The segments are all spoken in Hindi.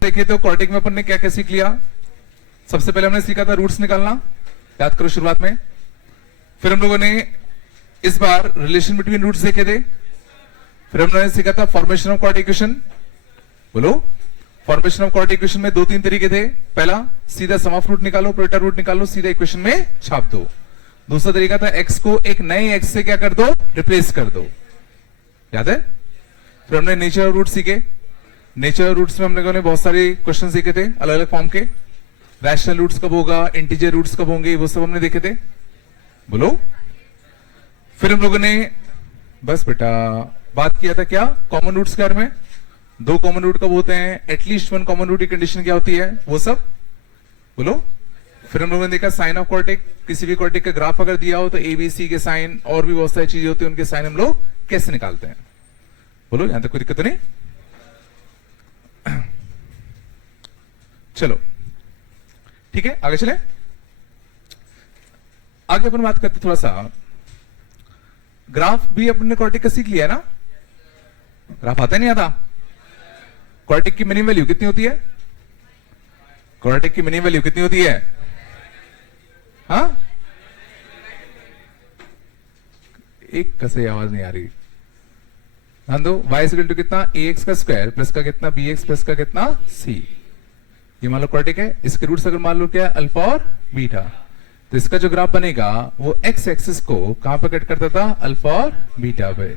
देखे तो क्वाड्रेटिक में अपन ने क्या क्या सीख लिया? सबसे पहले हमने सीखा था रूट्स निकालना, याद करो शुरुआत में। फिर हम लोगों ने इस बार रिलेशन बिटवीन रूट्स देखे थे। फिर हमने सीखा था फॉर्मेशन ऑफ क्वाड्रेटिक इक्वेशन। बोलो, फॉर्मेशन ऑफ क्वाड्रेटिक इक्वेशन में 2-3 तरीके थे। पहला, सीधा सम ऑफ रूट निकालो, प्रोडक्ट रूट निकालो, सीधा इक्वेशन में छाप दो। दूसरा तरीका था एक्स को एक नए एक्स से क्या कर दो, रिप्लेस कर दो, याद है? फिर हमने नेचर ऑफ रूट सीखे। नेचर ऑफ रूट्स में हम लोगों ने बहुत सारे क्वेश्चन सीखे थे अलग अलग फॉर्म के। रैशनल रूट्स कब होगा, इंटीजर रूट्स कब होंगे, वो सब हमने देखे थे। बोलो। फिर हम लोगों ने बस बेटा बात किया था क्या, कॉमन रूट्स के बारे में। 2 कॉमन रूट कब होते हैं, एटलीस्ट 1 कॉमन रूट की कंडीशन क्या होती है, वो सब बोलो। फिर हम लोगों ने देखा साइन ऑफ क्वाड्रेटिक, किसी भी क्वाड्रेटिक का ग्राफ अगर दिया हो तो एबीसी के साइन और भी बहुत सारी चीजें होती है, उनके साइन हम लोग कैसे निकालते हैं। बोलो, यहां तक कोई दिक्कत तो नहीं? चलो ठीक है, आगे चले। आगे अपन बात करते थोड़ा सा, ग्राफ भी अपन ने क्वाड्रेटिक का सीख लिया है ना। ग्राफ आता नहीं आता? क्वाड्रेटिक की मिनिमम वैल्यू कितनी होती है? क्वाड्रेटिक की मिनिमम वैल्यू कितनी होती है? हाँ, एक कसे आवाज नहीं आ रही। ध्यान दो, y इक्वल टू कितना, ax का स्क्वायर प्लस का कितना bx प्लस का कितना c। ये मान लो क्वाड्रेटिक है। इसके रूट्स अगर मान लो क्या है, अल्फा और बीटा, तो इसका जो ग्राफ बनेगा वो x एक्सिस को कहां पर कट करता था, अल्फा और बीटा पे।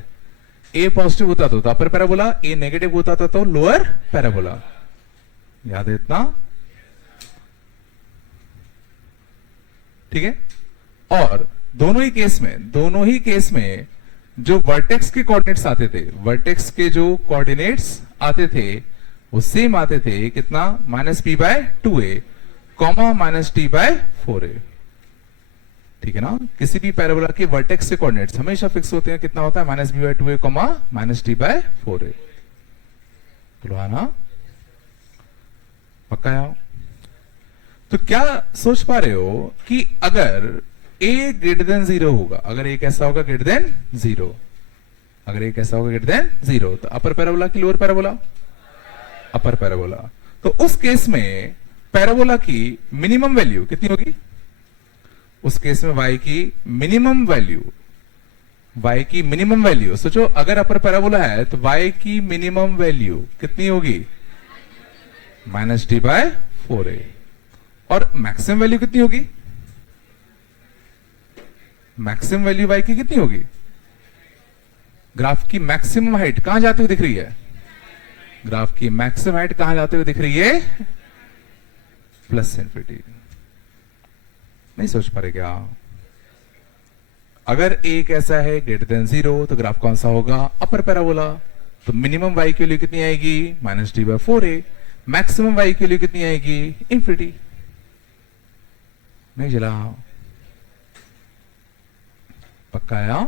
a पॉजिटिव होता तो अपर पैराबोला, a नेगेटिव होता था तो लोअर पैराबोला। याद है इतना? ठीक है। और दोनों ही केस में जो वर्टेक्स के कोऑर्डिनेट्स आते थे, वर्टेक्स के जो कोऑर्डिनेट्स आते थे वो सेम आते थे, कितना, -p/2a, -t/4a। ठीक है ना। किसी भी पैराबोला के वर्टेक्स के कोऑर्डिनेट्स हमेशा फिक्स होते हैं, कितना होता है, -b/2a, -t/4a। बोलो हाँ ना, पक्का है? तो क्या सोच पा रहे हो कि अगर a ग्रेटर देन 0 होगा, अगर a कैसा होगा, ग्रेटर देन 0, अगर a कैसा होगा, ग्रेटर देन 0, तो अपर पैराबोला की लोअर पैराबोला, अपर पैराबोला। तो उस केस में पैराबोला की मिनिमम वैल्यू कितनी होगी? उस केस में y की मिनिमम वैल्यू, सोचो अगर अपर पैराबोला है तो y की मिनिमम वैल्यू कितनी होगी, -t/4a। और मैक्सिमम वैल्यू कितनी होगी? मैक्सिमम वैल्यू y की कितनी होगी? ग्राफ की मैक्सिमम हाइट कहां जाते हुए दिख रही है? ग्राफ की मैक्सिमम हाइट कहां जाते हुए दिख रही है? Plus infinity. नहीं सोच पा रहे क्या? अगर a कैसा है, ग्रेटर देन 0, तो ग्राफ कौन सा होगा, अपर पैराबोला। तो मिनिमम y की वैल्यू कितनी आएगी, -t/4a। मैक्सिमम y की वैल्यू कितनी आएगी, इन्फिनिटी। नहीं चला? पक्का है?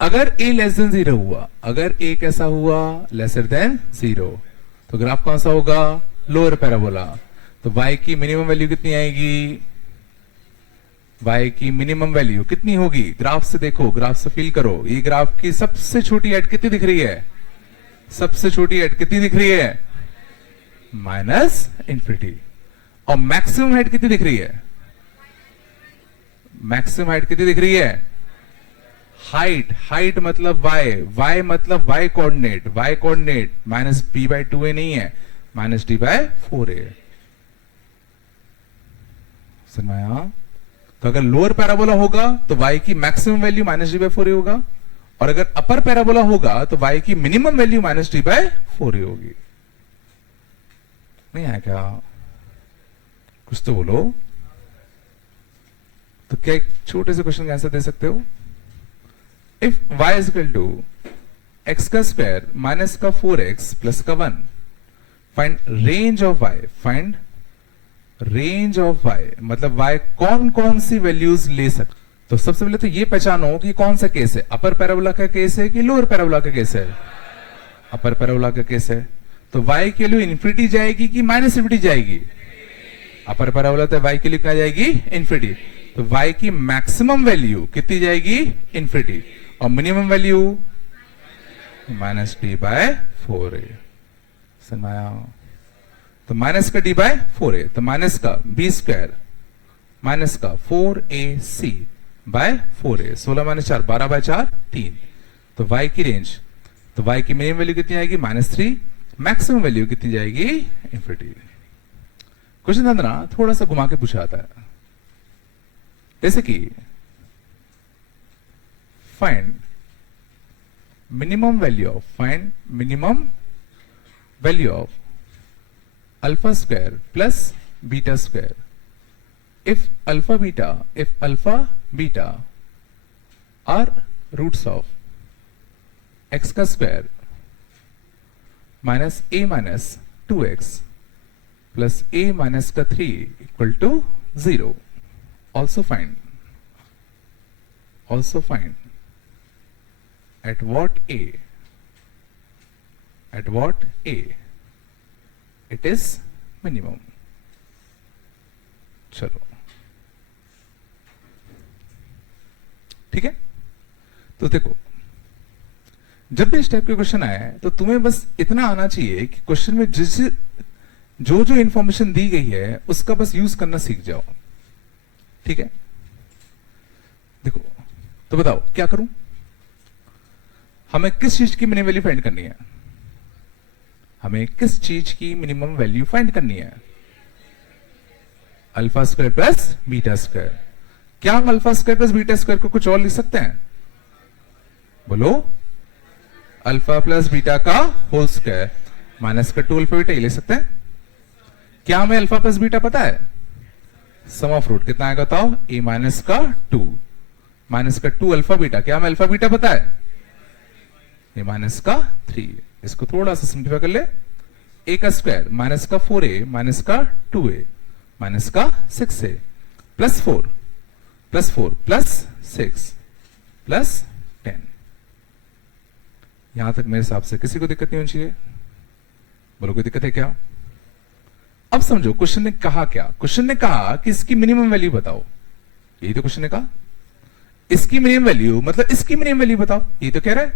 अगर a लेस देन 0 हुआ, अगर a कैसा हुआ, लेसर देन 0, तो ग्राफ कौन सा होगा, लोअर पैराबोला। तो y की मिनिमम वैल्यू कितनी आएगी, y की मिनिमम वैल्यू कितनी होगी? ग्राफ से देखो, ग्राफ से फील करो, ये ग्राफ की सबसे छोटी हाइट कितनी दिख रही है? सबसे छोटी हाइट कितनी दिख रही है, -इन्फिनिटी। और मैक्सिमम हाइट कितनी दिख रही है? मैक्सिमम हाइट कितनी दिख रही है? हाइट मतलब y मतलब y कोऑर्डिनेट, -p/2a नहीं है, -t/4a। समझ में आया? तो अगर लोअर पैराबोला होगा तो y की मैक्सिमम वैल्यू -t/4a होगा, और अगर अपर पैराबोला होगा तो y की मिनिमम वैल्यू -t/4a होगी। नहीं आया क्या? कुछ तो बोलो। तो क्या एक छोटे से क्वेश्चन का आंसर दे सकते हो? If y is equal to x का स्क्वायर माइनस का 4x प्लस का 1, find range of y। Find range of y मतलब y कौन कौन सी वैल्यूज ले सकते। तो सबसे पहले तो ये पहचानो कि कौन सा केस है, अपर पैराबोला का केस है कि लोअर पैराबोला का केस है? अपर पैराबोला का केस है। तो y के लिए इन्फिनिटी जाएगी कि -इन्फिनिटी जाएगी? अपर पैराबोला तो y के लिए क्या जाएगी, इन्फिनिटी। तो y की मैक्सिमम वैल्यू कितनी जाएगी, इन्फिनिटी, और मिनिमम वैल्यू -t/4a। समझ आया? तो माइनस का डी बाय 4a, तो माइनस का बी स्क्वायर माइनस का 4ac bye 4a, 16 minus 4 12 bye 4 3। तो y की रेंज, तो y की मिनिमम वैल्यू कितनी आएगी -3, मैक्सिमम वैल्यू कितनी जाएगी इंफिनिटी। क्वेश्चन अंदर ना थोड़ा सा घुमा के पूछा आता है, जैसे कि find minimum value of alpha square plus beta square if alpha beta are roots of x का square minus a minus 2x plus a minus का 3 equal to 0। also find at what a it is minimum। चलो ठीक है, तो देखो जब भी इस टाइप के क्वेश्चन आए तो तुम्हें बस इतना आना चाहिए कि क्वेश्चन में जो इंफॉर्मेशन दी गई है उसका बस यूज करना सीख जाओ। ठीक है, देखो तो बताओ क्या करूं, हमें किस चीज की मिनिमम वैल्यू फाइंड करनी है? हमें किस चीज की मिनिमम वैल्यू फाइंड करनी है? Alpha square plus beta square. क्या हम alpha square plus beta square को कुछ और लिख सकते हैं? बोलो, अल्फा प्लस बीटा का होल स्क्वायर माइनस का 2 अल्फा बीटा, ये लिख सकते हैं। क्या हमें अल्फा प्लस बीटा पता है? सम ऑफ रूट कितना आएगा बताओ? a माइनस का 2 माइनस का 2 अल्फा बीटा। क्या हमें अल्फा बीटा पता है? a माइनस का 3। इसको थोड़ा सा सिंप्लीफाई कर ले, a का स्क्वायर माइनस का 4a माइनस का 2a माइनस का 6a प्लस 4 प्लस 6 प्लस 10। यहां तक मेरे हिसाब से किसी को दिक्कत नहीं होनी चाहिए। बोलो कोई दिक्कत है क्या? अब समझो क्वेश्चन ने कहा क्या। क्वेश्चन ने कहा कि इसकी मिनिमम वैल्यू बताओ, यही तो क्वेश्चन ने कहा। इसकी मिनिमम वैल्यू मतलब इसकी मिनिमम वैल्यू बताओ, यही तो कह रहा है।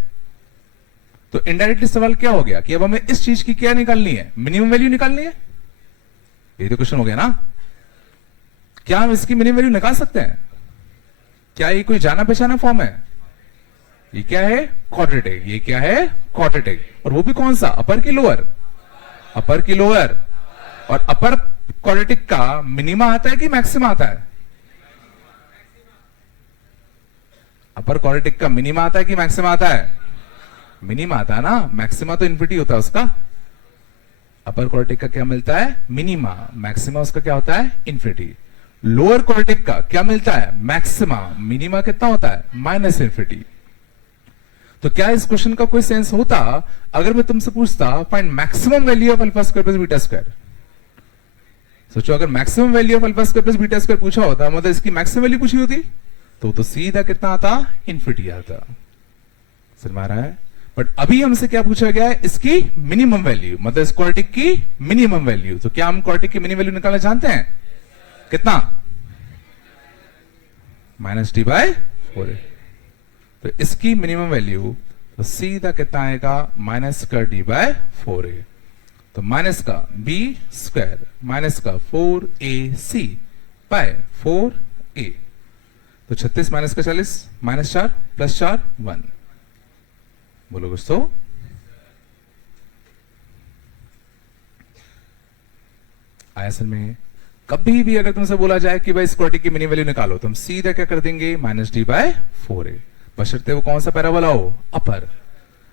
तो इनडायरेक्टली सवाल क्या हो गया कि अब हमें इस चीज की क्या निकालनी है? मिनिमम वैल्यू निकालनी है। यही तो क्वेश्चन हो गया ना। क्या हम इसकी मिनिमम वैल्यू निकाल सकते हैं? क्या ये कोई जाना पहचाना फॉर्म है? ये क्या है? क्वाड्रेटिक। ये क्या है? क्वाड्रेटिक। और वो भी कौन सा? अपर की लोअर? अपर की लोअर। और अपर क्वाड्रेटिक का मिनिमा आता है कि मैक्सिमा आता है? अपर क्वाड्रेटिक का मिनिमा आता है कि मैक्सिमा आता है? मिनिमा आता है ना, मैक्सिमा तो इन्फिनिटी होता है उसका। अपर क्वाड्रेटिक का क्या मिलता है? मिनिमा। मैक्सिमा उसका क्या होता है? इन्फिनिटी। लोअर क्वाड्रेटिक का क्या मिलता है? मैक्सिमा। मिनिमा कितना होता है? Minus infinity. तो क्या इस क्वेश्चन का कोई सेंस होता अगर मैं तुमसे पूछता find maximum value of alpha square plus beta square? सोचो अगर maximum value of alpha square plus beta square पूछा होता, मतलब इसकी मैक्सिमम वैल्यू पूछी होती, तो सीधा कितना आता? इन्फिनिटी आता। समझ में आ रहा है? बट अभी हमसे क्या पूछा गया है? इसकी मिनिमम वैल्यू, मतलब इस क्वाड्रेटिक की मिनिमम वैल्यू। तो क्या हम क्वाड्रेटिक की मिनिमम वैल्यू निकालना जानते हैं? कितना? -d/4। तो इसकी मिनिमम वैल्यू तो सीधा कितना आएगा? -d/4। तो माइनस का b स्क्वायर माइनस का 4ac/4a। तो 36 माइनस का 40 -4 प्लस 4 1। बोलो कुछ तो। असल में कभी भी अगर तुमसे बोला जाए कि भाई इस क्वाड्रेटिक की मिनिमम वैल्यू निकालो, तो हम सीधा क्या कर देंगे? -d/4a। बशर्ते वो कौन सा पैराबोला हो? अपर।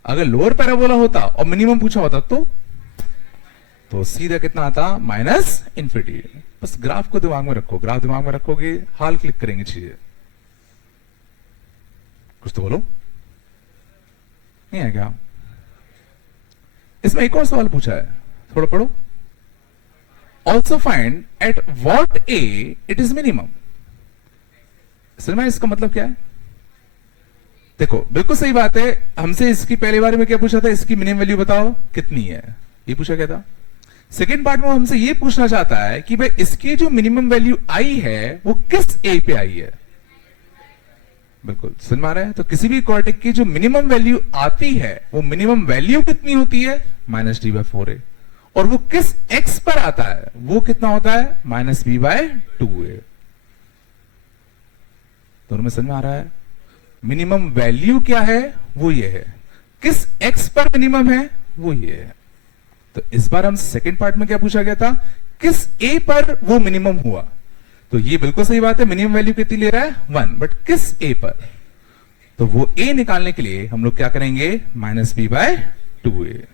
अगर लोअर पैराबोला होता और मिनिमम पूछा होता तो सीधा कितना आता? -इन्फिनिटी। बस ग्राफ को दिमाग में रखो, ग्राफ दिमाग में रखोगे हाल क्लिक करेंगे चीजें। कुछ तो बोलो, नहीं है क्या? इसमें एक और सवाल पूछा है, थोड़ा पढ़ो। Also find at what a it is minimum. समझ में इसका मतलब क्या है? देखो बिल्कुल सही बात है। हमसे इसकी पहले बारे में क्या पूछा था? इसकी मिनिमम वैल्यू बताओ कितनी है, ये पूछा गया था। सेकेंड पार्ट में हमसे ये पूछना चाहता है कि भाई इसकी जो मिनिमम वैल्यू आई है वो किस ए पे आई है। बिल्कुल समझ में आ रहा है? तो किसी भी क्वाड्रेटिक की जो मिनिमम वैल्यू आती है वो मिनिमम वैल्यू कितनी होती है? -d/4a। और वो किस x पर आता है, वो कितना होता है -b/2a। दोनों में समझ में आ रहा है? मिनिमम वैल्यू क्या है, वो ये है, किस x पर मिनिमम है वो ये है। तो इस बार हम सेकंड पार्ट में क्या पूछा गया था, किस a पर वो मिनिमम हुआ। तो ये बिल्कुल सही बात है, मिनिमम वैल्यू कितनी ले रहा है 1, बट किस a पर। तो वो a निकालने के लिए हम लोग क्या करेंगे -b/2a।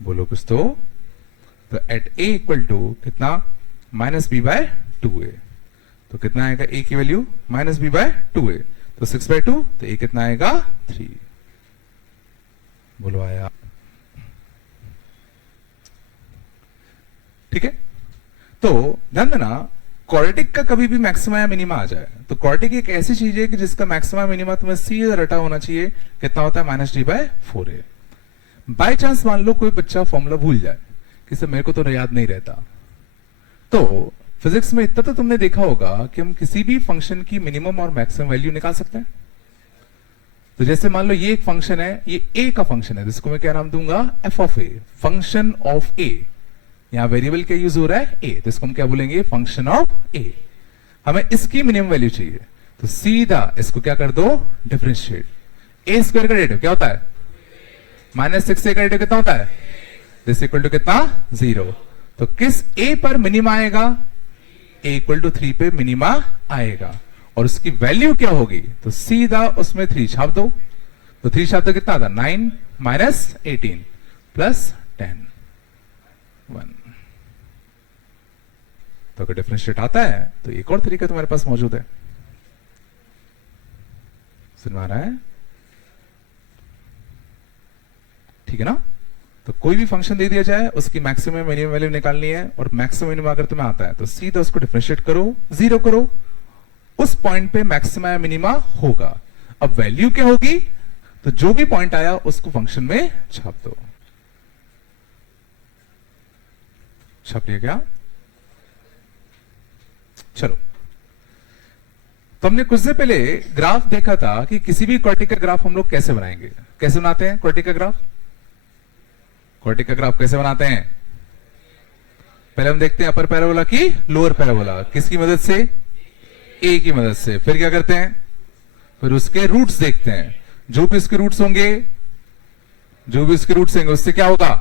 बोलो कुछ तो एट a इक्वल टू कितना -b/2a। तो कितना आएगा a की वैल्यू -b/2a, तो 6/2, तो a कितना आएगा 3। बोलो आया? ठीक है। तो ध्यान देना, क्वाड्रेटिक का कभी भी मैक्सिमा या मिनिमा आ जाए तो क्वाड्रेटिक एक ऐसी चीज है कि जिसका मैक्सिमा मिनिमा तुम्हें सीधा रटा होना चाहिए, कितना होता है -d/4a। बाय चांस मान लो कोई बच्चा फॉर्मूला भूल जाए कि सर मेरे को तो याद नहीं रहता, तो फिजिक्स में इतना तो तुमने देखा होगा कि हम किसी भी फंक्शन की मिनिमम और मैक्सिमम वैल्यू निकाल सकते हैं। तो जैसे मान लो ये एक फंक्शन है, ये a का फंक्शन है, जिसको मैं क्या नाम दूंगा f(a), फंक्शन ऑफ a। यहां वेरिएबल क्या यूज हो रहा है a, तो इसको हम क्या बोलेंगे फंक्शन ऑफ a। हमें इसकी मिनिमम वैल्यू चाहिए, तो सीधा इसको क्या कर दो डिफरेंशिएट। a स्क्वायर का डेरिवेटिव क्या होता है -6a का डेरिवेटिव कितना होता है, दिस इक्वल टू कितना 0। तो किस a पर मिनिमा आएगा, a इक्वल टू 3 पे मिनिमा आएगा, और उसकी वैल्यू क्या होगी, तो सीधा उसमें 3 छाप दो। तो 3 छाप दो कितना आता 9 - 18 + 10 1। तो अगर डिफरेंशिएट आता है तो एक और तरीका तुम्हारे पास मौजूद है, सुन रहा है? ठीक है ना। तो कोई भी फंक्शन दे दिया जाए, उसकी मैक्सिमम मिनिमम वैल्यू निकालनी है, और मैक्सिमम मिनिमम अगर तुम्हें आता है तो सीधा उसको डिफरेंशिएट करो, 0 करो, उस पॉइंट पे मैक्सिमा या मिनिमा होगा। अब वैल्यू क्या होगी, तो जो भी पॉइंट आया उसको फंक्शन में छाप दो। छाप लिया क्या? चलो, तो हमने कुछ देर पहले ग्राफ देखा था कि किसी भी क्वाड्रेटिक का ग्राफ हम लोग कैसे बनाएंगे। कैसे बनाते हैं क्वाड्रेटिक का ग्राफ? क्वाड्रेटिक का ग्राफ कैसे बनाते हैं? पहले हम देखते हैं अपर पैराबोला की लोअर पैराबोला, किसकी मदद से, a की मदद से। फिर क्या करते हैं, फिर उसके रूट्स देखते हैं, जो भी उसके रूट्स होंगे, जो भी उसके रूट्स होंगे उससे क्या होगा,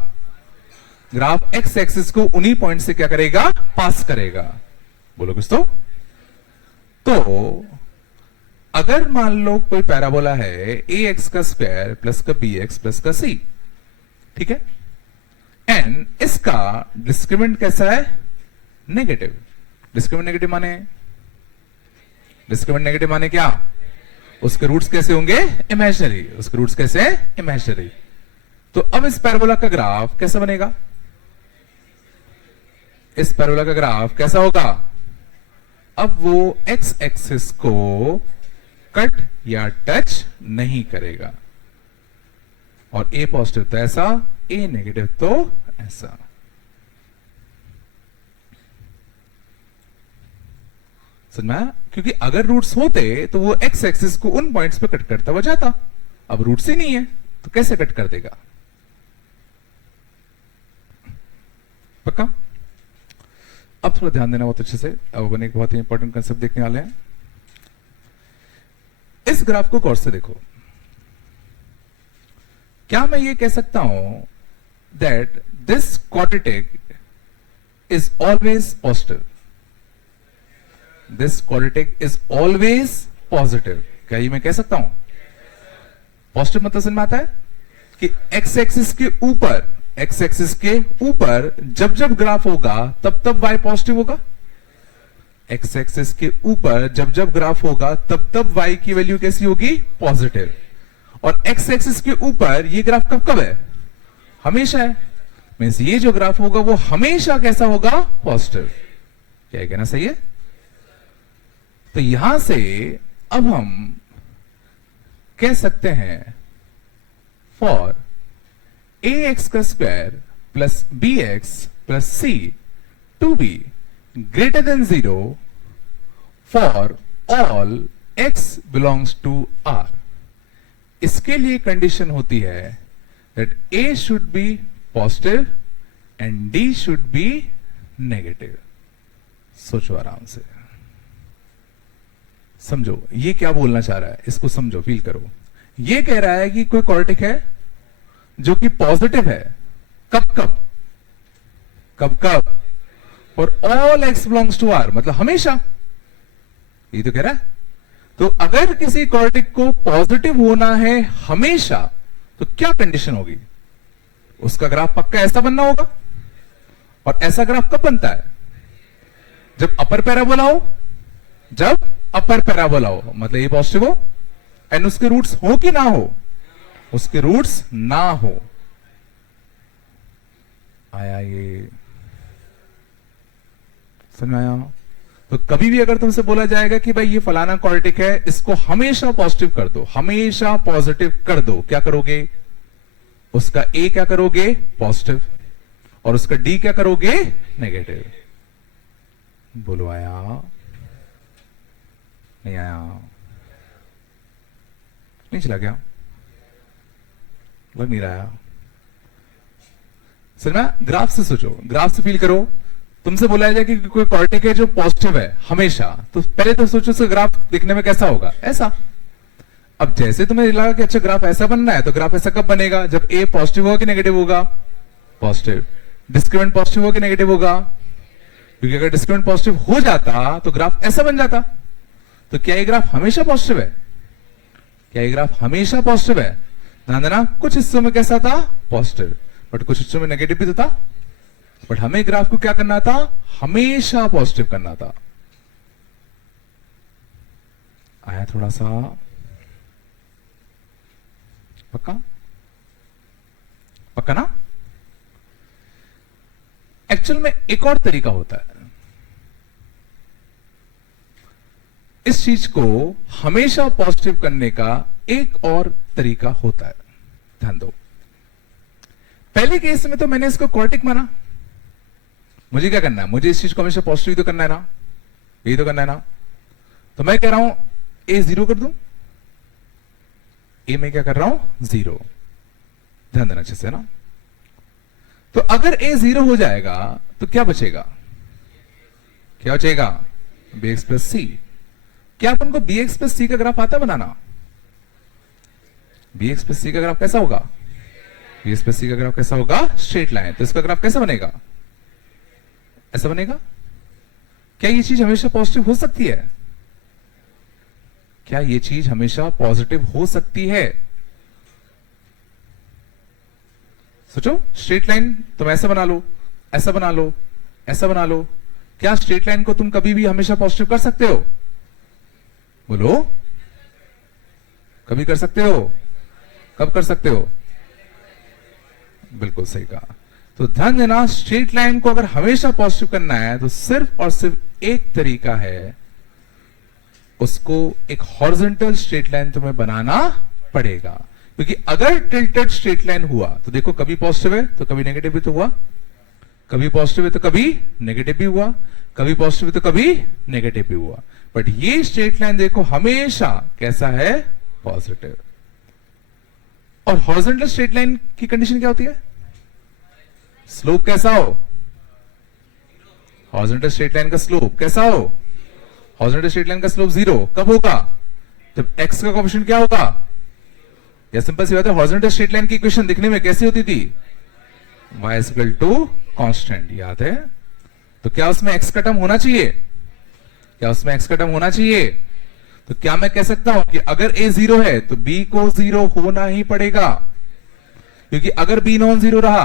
ग्राफ एक्स एक्सिस को उन्हीं पॉइंट से क्या करेगा, पास करेगा। बोलो कुछ तो अगर मान लो कोई पैराबोला है ax का स्क्वायर प्लस का bx प्लस का c, ठीक है, एंड इसका डिस्क्रिमिनेंट कैसा है, नेगेटिव। डिस्क्रिमिनेंट नेगेटिव माने क्या, उसके रूट्स कैसे होंगे, इमेजिनरी। उसके रूट्स कैसे, इमेजिनरी। तो अब इस पैराबोला का ग्राफ कैसा बनेगा, इस पैराबोला का ग्राफ कैसा होगा, अब वो एक्स एक्सिस को कट या टच नहीं करेगा, और a पॉजिटिव तो ऐसा, a नेगेटिव तो ऐसा। समझा? क्योंकि अगर रूट्स होते तो वो एक्स एक्सिस को उन पॉइंट्स पे कट करता हुआ जाता, अब रूट्स ही नहीं है तो कैसे कट कर देगा। पक्का? अब थोड़ा ध्यान देना बहुत अच्छे से, अब अपन एक बहुत ही इंपॉर्टेंट कंसेप्ट देखने वाले हैं। इस ग्राफ को गौर से देखो। क्या मैं ये कह सकता हूं that this quadratic is always positive, this quadratic is always positive? क्या ये मैं कह सकता हूं? पॉजिटिव मतलब समझ में आता है कि एक्स एक्सिस के ऊपर, एक्स एक्सिस के ऊपर जब जब ग्राफ होगा तब तब y पॉजिटिव होगा। एक्स एक्सिस के ऊपर जब जब ग्राफ होगा तब तब y की वैल्यू कैसी होगी, पॉजिटिव। और एक्स एक्सिस के ऊपर ये ग्राफ कब कब है, हमेशा है। मींस ये जो ग्राफ होगा वो हमेशा कैसा होगा, पॉजिटिव। क्या कहना सही है? तो यहां से अब हम कह सकते हैं फॉर ax का square plus bx plus c to be greater than 0 for all x belongs to r। इसके लिए कंडीशन होती है that a should be positive and D should be negative. सोचो आराम से, समझो ये क्या बोलना चाह रहा है, इसको समझो, फील करो। ये कह रहा है कि कोई कॉर्टिक है जो कि पॉजिटिव है, कब कब कब कब, और all x belongs to R, मतलब हमेशा, ये तो कह रहा है। तो अगर किसी कॉर्टिक को पॉजिटिव होना है हमेशा, तो क्या कंडीशन होगी? उसका ग्राफ पक्का ऐसा बनना होगा। और ऐसा ग्राफ कब बनता है? जब अपर पैराबोला हो, जब अपर पैराबोला हो, मतलब ये पॉजिटिव हो एंड उसके रूट्स हो कि ना हो, उसके रूट्स ना हो। आया ये समझ में आया? तो कभी भी अगर तुमसे बोला जाएगा कि भाई ये फलाना कॉर्टिक है, इसको हमेशा पॉजिटिव कर दो, हमेशा पॉजिटिव कर दो, क्या करोगे? उसका ए क्या करोगे? पॉजिटिव, और उसका डी क्या करोगे? नेगेटिव। बोलो आया? नहीं आया? नहीं चला गया? लग नहीं रहा? समझ में? ग्राफ से सोचो, ग्राफ से फील करो। तुमसे बोला जाए कि कोई कॉर्टिक है जो पॉजिटिव है हमेशा, तो पहले तो सोचो उसका ग्राफ दिखने में कैसा होगा? ऐसा। अब जैसे तुम्हें लगा कि अच्छा ग्राफ ऐसा बनना है, तो ग्राफ ऐसा कब बनेगा? जब ए पॉजिटिव होगा कि नेगेटिव होगा? पॉजिटिव। डिस्क्रिमिनेंट पॉजिटिव होगा कि नेगेटिव होगा? क्योंकि अगर डिस्क्रिमिनेंट पॉजिटिव हो जाता तो ग्राफ ऐसा बन जाता। तो क्या ये ग्राफ हमेशा पॉजिटिव है? क्या ये ग्राफ हमेशा पॉजिटिव है? ध्यान देना, कुछ हिस्सों में कैसा था? पॉजिटिव, बट कुछ हिस्सों में नेगेटिव भी तो था। बट हमें ग्राफ को क्या करना था? हमेशा पॉजिटिव करना था। आया थोड़ा सा? पक्का? पक्का ना? एक्चुअल में एक और तरीका होता है इस चीज को हमेशा पॉजिटिव करने का। एक और तरीका होता है, ध्यान दो। पहले केस में तो मैंने इसको कॉर्टिक माना, मुझे क्या करना है? मुझे इस चीज को हमेशा पॉजिटिव तो करना है ना, यही तो करना है ना। तो मैं कह रहा हूं ए 0 कर दूं, ए में क्या कर रहा हूं? 0। ध्यान देना अच्छे से ना। तो अगर ए 0 हो जाएगा तो क्या बचेगा? क्या बचेगा? bx प्लस सी। क्या अपन को bx प्लस सी का ग्राफ आता बनाना? bx प्लस सी का ग्राफ कैसा होगा? bx प्लस सी का ग्राफ कैसा होगा? Straight line. तो इसका ग्राफ कैसा बनेगा? ऐसा बनेगा। क्या ये चीज हमेशा पॉजिटिव हो सकती है? क्या ये चीज हमेशा पॉजिटिव हो सकती है? सोचो, स्ट्रेट लाइन तुम ऐसा बना लो, ऐसा बना लो, ऐसा बना लो। क्या स्ट्रेट लाइन को तुम कभी भी हमेशा पॉजिटिव कर सकते हो? बोलो, कभी कर सकते हो? कब कर सकते हो? बिल्कुल सही कहा। तो ध्यान देना, स्ट्रेट लाइन को अगर हमेशा पॉजिटिव करना है तो सिर्फ और सिर्फ एक तरीका है, उसको एक हॉरिजॉन्टल स्ट्रेट लाइन तुम्हें बनाना पड़ेगा। क्योंकि अगर टिल्टेड स्ट्रेट लाइन हुआ तो देखो, कभी पॉजिटिव है तो कभी नेगेटिव भी तो हुआ, कभी पॉजिटिव है तो कभी नेगेटिव भी हुआ, कभी पॉजिटिव है तो कभी नेगेटिव भी हुआ। बट ये स्ट्रेट लाइन देखो हमेशा कैसा है? पॉजिटिव। और हॉरिजॉन्टल स्ट्रेट लाइन की कंडीशन क्या होती है? स्लोप कैसा हो? हॉरिजॉन्टल स्ट्रेट लाइन का स्लोप कैसा हो? हॉरिजॉन्टल स्ट्रेट लाइन का स्लोप 0 कब होगा? जब x का कोएफिशिएंट क्या होगा? या सिंपल सी बात है, हॉरिजॉन्टल स्ट्रेट लाइन की इक्वेशन दिखने में कैसी होती थी? y इक्वल टू कांस्टेंट, याद है? तो क्या उसमें x का टर्म होना चाहिए? क्या उसमें x का टर्म होना चाहिए? तो क्या मैं कह सकता हूं कि अगर a 0 है तो b को 0 होना ही पड़ेगा? क्योंकि अगर b नॉन 0 रहा,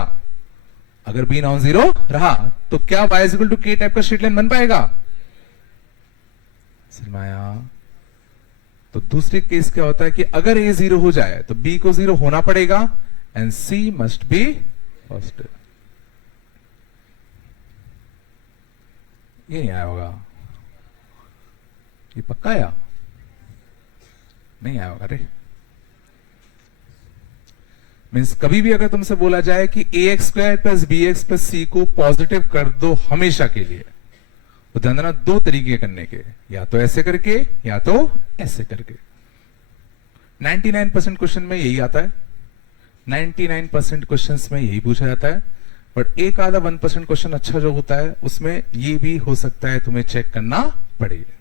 अगर b नॉन 0 रहा तो क्या y equal to k type का स्ट्रेट लाइन बन पाएगा? समझाया? तो दूसरे केस क्या होता है कि अगर a 0 हो जाए तो b को 0 होना पड़ेगा and c must be positive. ये नहीं आया होगा? ये पक्का आया? नहीं आया होगा रे। मीन्स कभी भी अगर तुमसे बोला जाए कि ax square plus B X plus C को पॉजिटिव कर दो हमेशा के लिए, तो ध्यान देना दो तरीके करने के, या तो ऐसे करके या तो ऐसे करके। 99% क्वेश्चन में यही आता है, 99% क्वेश्चंस में यही पूछा जाता है। बट एक आधा 1% क्वेश्चन अच्छा जो होता है उसमें ये भी हो सकता है तुम्हें चेक करना पड़ेगा।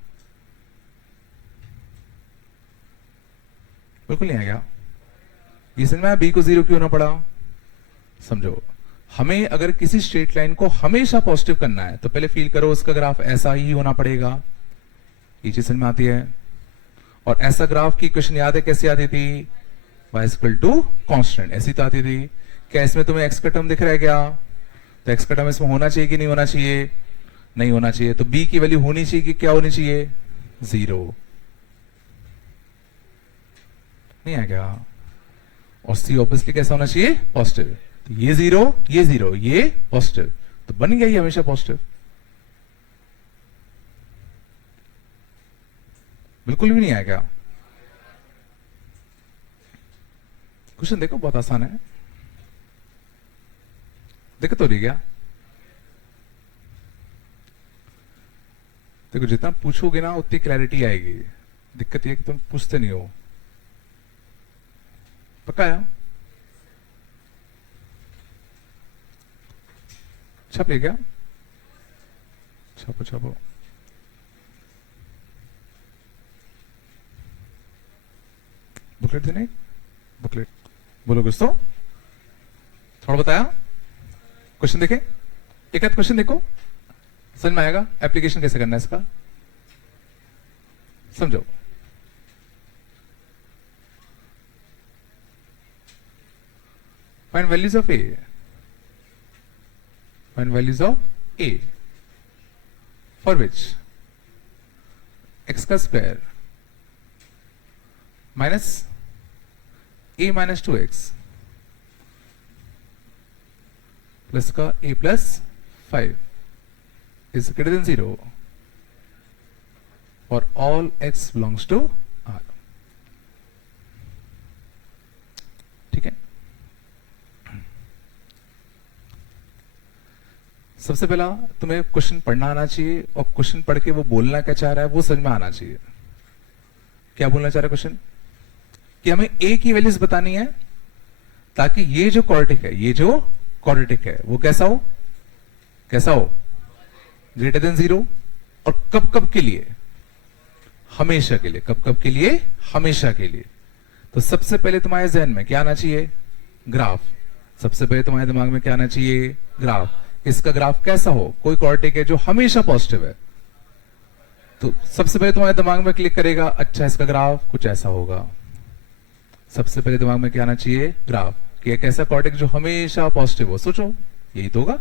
बिल्कुल नहीं आएगा। ये समझ में बी को 0 क्यों ना पड़ा? समझो, हमें अगर किसी स्ट्रेट लाइन को हमेशा पॉजिटिव करना है तो पहले फील करो उसका ग्राफ ऐसा ही होना पड़ेगा। ये चीज समझ में आती है? और ऐसा ग्राफ की इक्वेशन याद है कैसे आती थी? y इक्वल टू कॉन्स्टेंट, ऐसी तो आती थी। क्या इसमें तुम्हें x का टर्म दिख रहा है क्या? तो x का टर्म इसमें होना चाहिए कि नहीं होना चाहिए? नहीं होना चाहिए। तो b की वैल्यू होनी चाहिए कि क्या होनी चाहिए? 0। नहीं आ गया? और c ऑब्वियसली कैसा होना चाहिए? पॉजिटिव। तो ये 0, ये 0, ये पॉजिटिव, तो बन गया ये हमेशा पॉजिटिव। बिल्कुल भी नहीं आएगा। क्वेश्चन देखो, बहुत आसान है। देखो तो रही गया। देखो, जितना पूछोगे ना उतनी क्लैरिटी आएगी। दिक्कत यह कि तुम पूछते नहीं हो। पक्का है? छप ले क्या? छापो छापो। बुकलेट देने, बुकलेट बोलो कुछ तो। थोड़ा बताया? क्वेश्चन देखें, एक आध क्वेश्चन देखो, समझ में आएगा एप्लीकेशन कैसे करना है इसका। समझो, find values of A, find values of A for which X का square minus a minus 2x plus का a plus 5 is greater than 0 for all x belongs to R। ठीक है, सबसे पहला तुम्हें क्वेश्चन पढ़ना आना चाहिए और क्वेश्चन पढ़ के वो बोलना क्या चाह रहा है वो समझ में आना चाहिए। क्या बोलना चाह रहा है क्वेश्चन? कि हमें a की वैल्यूज बतानी है ताकि ये जो क्वाड्रेटिक है, ये जो क्वाड्रेटिक है वो कैसा हो? कैसा हो? Greater than 0। और कब कब के लिए? हमेशा के लिए। कब कब के लिए? हमेशा के लिए। तो सबसे पहले तुम्हारे जहन में क्या आना चाहिए? ग्राफ। सबसे पहले तुम्हारे दिमाग में क्या आना चाहिए? ग्राफ। इसका ग्राफ कैसा हो? कोई क्वाड्रेटिक है जो हमेशा पॉजिटिव है, तो सबसे पहले तुम्हारे दिमाग में क्लिक करेगा, अच्छा इसका ग्राफ कुछ ऐसा होगा। सबसे पहले दिमाग में क्या आना चाहिए? ग्राफ। कि एक ऐसा क्वाड्रेटिक जो हमेशा पॉजिटिव हो। सोचो, यही तो होगा।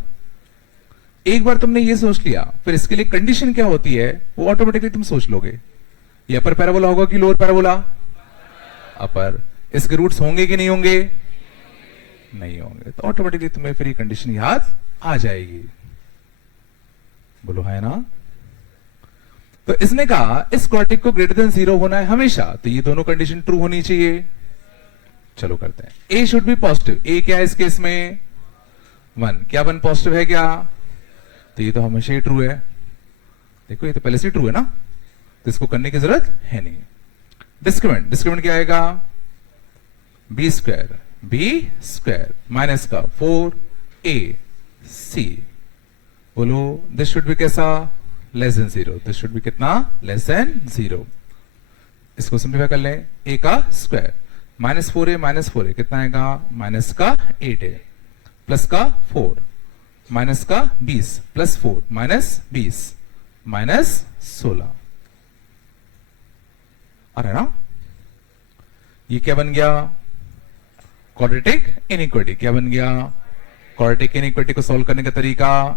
एक बार तुमने ये सोच लिया, फिर इसके लिए कंडीशन क्या होती है वो ऑटोमेटिकली तुम सोच लोगे। ये अपर पैराबोला होगा कि लोअर पैराबोला? अपर। इसके रूट्स होंगे कि नहीं होंगे? नहीं होंगे। तो ऑटोमेटिकली तुम्हें फिर ये कंडीशन याद आ जाएगी। बोलो है ना? तो इसने कहा इस क्वाड्रेटिक को ग्रेटर देन 0 होना है हमेशा, तो ये दोनों कंडीशन ट्रू होनी चाहिए। चलो करते हैं। a should be positive. a क्या है इस केस में? 1। क्या 1 पॉजिटिव है क्या? तो ये तो हमेशा ही ट्रू है। देखो, ये तो पहले से ट्रू है ना, तो इसको करने की जरूरत है नहीं। डिस्क्रिमिनेंट, डिस्क्रिमिनेंट क्या आएगा? b स्क्वायर माइनस का 4ac। बोलो, दिस शुड बी कैसा? Less than 0। This should be कितना? Less than 0। इसको सिंप्लीफाई कर लें। a का स्क्वायर माइनस 4a कितना आएगा? माइनस का 8a प्लस का 4 माइनस का 20 प्लस 4 माइनस 20 माइनस 16। आ रहा है ना? ये क्या बन गया? Quadratic inequality. क्या बन गया? क्वाड्रेटिक इनइक्वालिटी को सॉल्व करने का तरीका,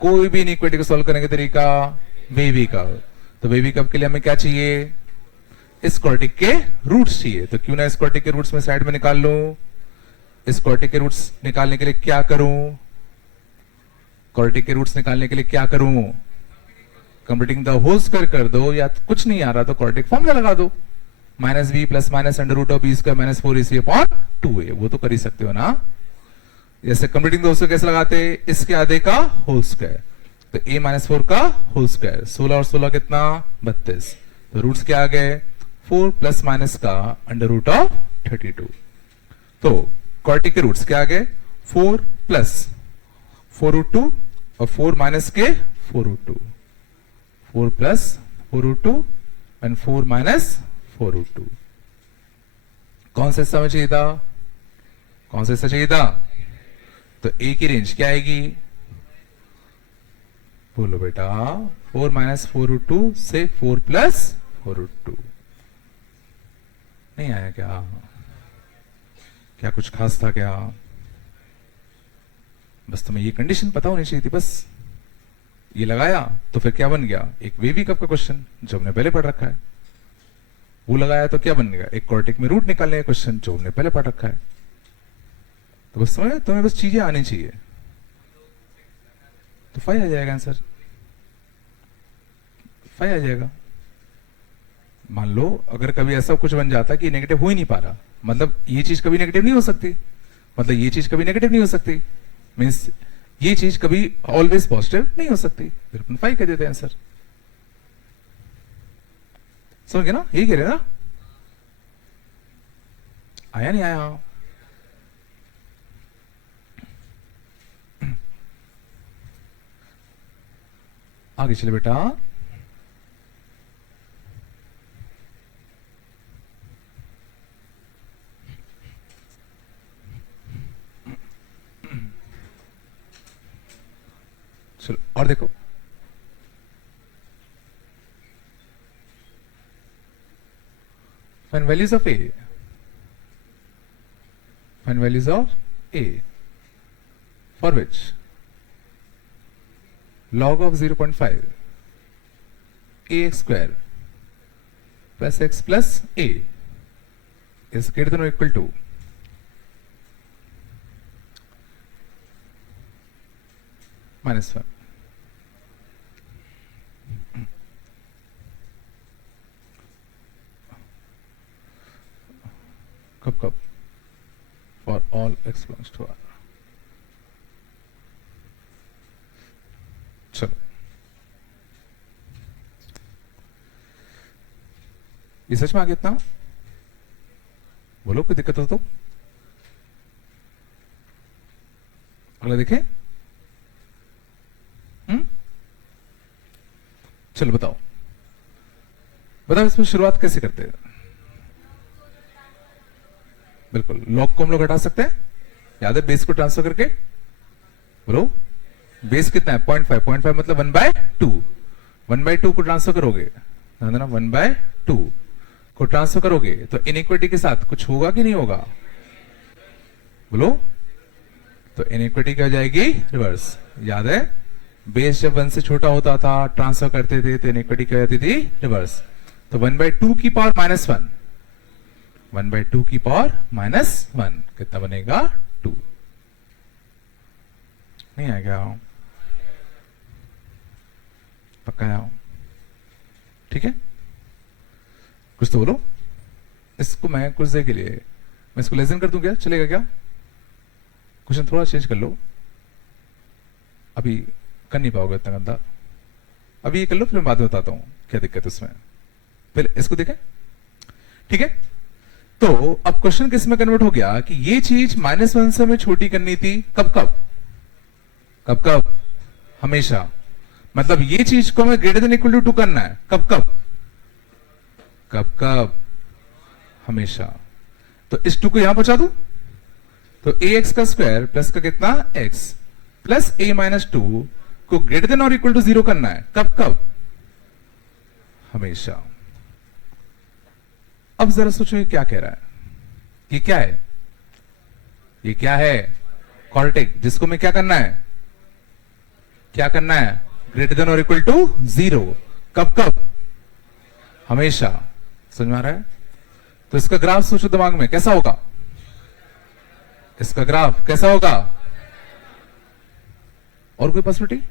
कोई भी इनइक्वालिटी को सॉल्व करने का तरीका वेवी कर्व। तो वेवी कर्व के लिए हमें क्या चाहिए? इस क्वाड्रेटिक के रूट्स चाहिए। तो क्यों ना इस क्वाड्रेटिक के रूट्स में साइड में निकाल लो। इस क्वाड्रेटिक के रूट्स निकालने के लिए क्या करूं? क्वाड्रेटिक के रूट्स निकालने के लिए क्या करूं? कंप्यूटिंग द होल स्क्वायर कर दो, या कुछ नहीं आ रहा तो क्वाड्रेटिक फॉर्मूला लगा दो। Minus B plus minus under root of B square minus 4ac upon 2a। वो तो कर ही सकते हो ना। जैसे कंप्यूटिंग द होल स्क्वायर कैसे लगाते? इसके आधे का होल स्क्वायर। तो a माइनस 4 का होल स्क्वायर। 16 और 16 कितना? 32। तो रूट्स क्या आ गए? 4 प्लस माइनस का अंडर रूट ऑफ 32। तो क्वाड्रेटिक के रूट्स क्या आ गए? 4 प्लस 4√2 और 4 माइनस के 4√2, 4 प्लस 4√2 एंड 4 माइनस 4√2। कौन सा हिस्सा में चाहिए था? कौन सा हिस्सा चाहिए था? तो ए की रेंज क्या आएगी? बोलो बेटा, 4 माइनस 4√2 से 4 प्लस 4√2। नहीं आया क्या? क्या कुछ खास था क्या? बस तुम्हें ये कंडीशन पता होनी चाहिए थी बस। ये लगाया तो फिर क्या बन गया? एक वेवी कप का क्वेश्चन जो हमने पहले पढ़ रखा है। वो लगाया तो क्या बन गया? एक क्वाड्रेटिक में रूट निकालने का क्वेश्चन जो हमने पहले पढ़ रखा है। तो बस समझ, तुम्हें बस चीजें आनी चाहिए तो 5 आ जाएगा आंसर, 5 आ जाएगा। मान लो अगर कभी ऐसा कुछ बन जाता कि नेगेटिव हो ही नहीं पा रहा, मतलब ये चीज कभी नेगेटिव नहीं हो सकती, मतलब ये चीज कभी नेगेटिव नहीं हो सकती, मीन्स ये चीज कभी ऑलवेज पॉजिटिव नहीं हो सकती, फिर अपन 5 कह देते हैं आंसर। समझ गए ना? यही कह रहे ना? आया नहीं आया? आगे चले बेटा। चलो और देखो, find values of a, find values of a for which log of 0.5 ax square plus x plus a is greater than or equal to -1। कब for all x belongs to R। चलो ये सच में आ गया इतना? बोलो कोई दिक्कत हो तो। अगला देखें। चलो बताओ बताओ इसमें शुरुआत कैसे करते हैं? बिल्कुल, लॉग को हम लोग हटा सकते हैं, याद है? बेस को ट्रांसफर करके। बोलो बेस कितना है? 0.5, 0.5 मतलब 1/2। 1/2 को ट्रांसफर करोगे, 1/2 को ट्रांसफर करोगे तो इनइक्विटी के साथ कुछ होगा कि नहीं होगा? बोलो, तो इनइक्विटी क्या हो जाएगी? रिवर्स। याद है बेस जब 1 से छोटा होता था ट्रांसफर करते थे तो इनइक्विटी क्या हो जाती थी? रिवर्स। तो 1/2 की पावर -1, 1/2 की पावर -1 कितना बनेगा? 2। नहीं आ गया? पक्का आओ, ठीक है? कुछ तो बोलो। इसको मैं कुछ देर के लिए मैं इसको लेसन कर दूं क्या? चलेगा क्या? क्वेश्चन थोड़ा चेंज कर लो, अभी कर नहीं पाओगे इतना गंदा। अभी ये कर लो, फिर मैं बाद में बताता हूं क्या दिक्कत है उसमें। फिर इसको देखें, ठीक है? तो अब क्वेश्चन किस में कन्वर्ट हो गया कि ये चीज -1 से हमें छोटी करनी थी। कब कब? कब कब? हमेशा। मतलब ये चीज को हमें ग्रेटर देन इक्वल टू 2 करना है। कब कब? कब कब? हमेशा। तो इस 2 को यहां पहुंचा दूं तो ax का स्क्वायर प्लस का कितना? x प्लस a माइनस 2 को ग्रेटर देन और इक्वल टू 0 करना है। कब कब? हमेशा। अब जरा सोचो ये क्या कह रहा है? ये क्या है? ये क्या है? क्वाड्रेटिक, जिसको मैं क्या करना है? क्या करना है? ग्रेटर देन और इक्वल टू 0। कब कब? हमेशा। समझ में आ रहा है? तो इसका ग्राफ सोचो दिमाग में, कैसा होगा? इसका ग्राफ कैसा होगा? और कोई पॉसिबिलिटी?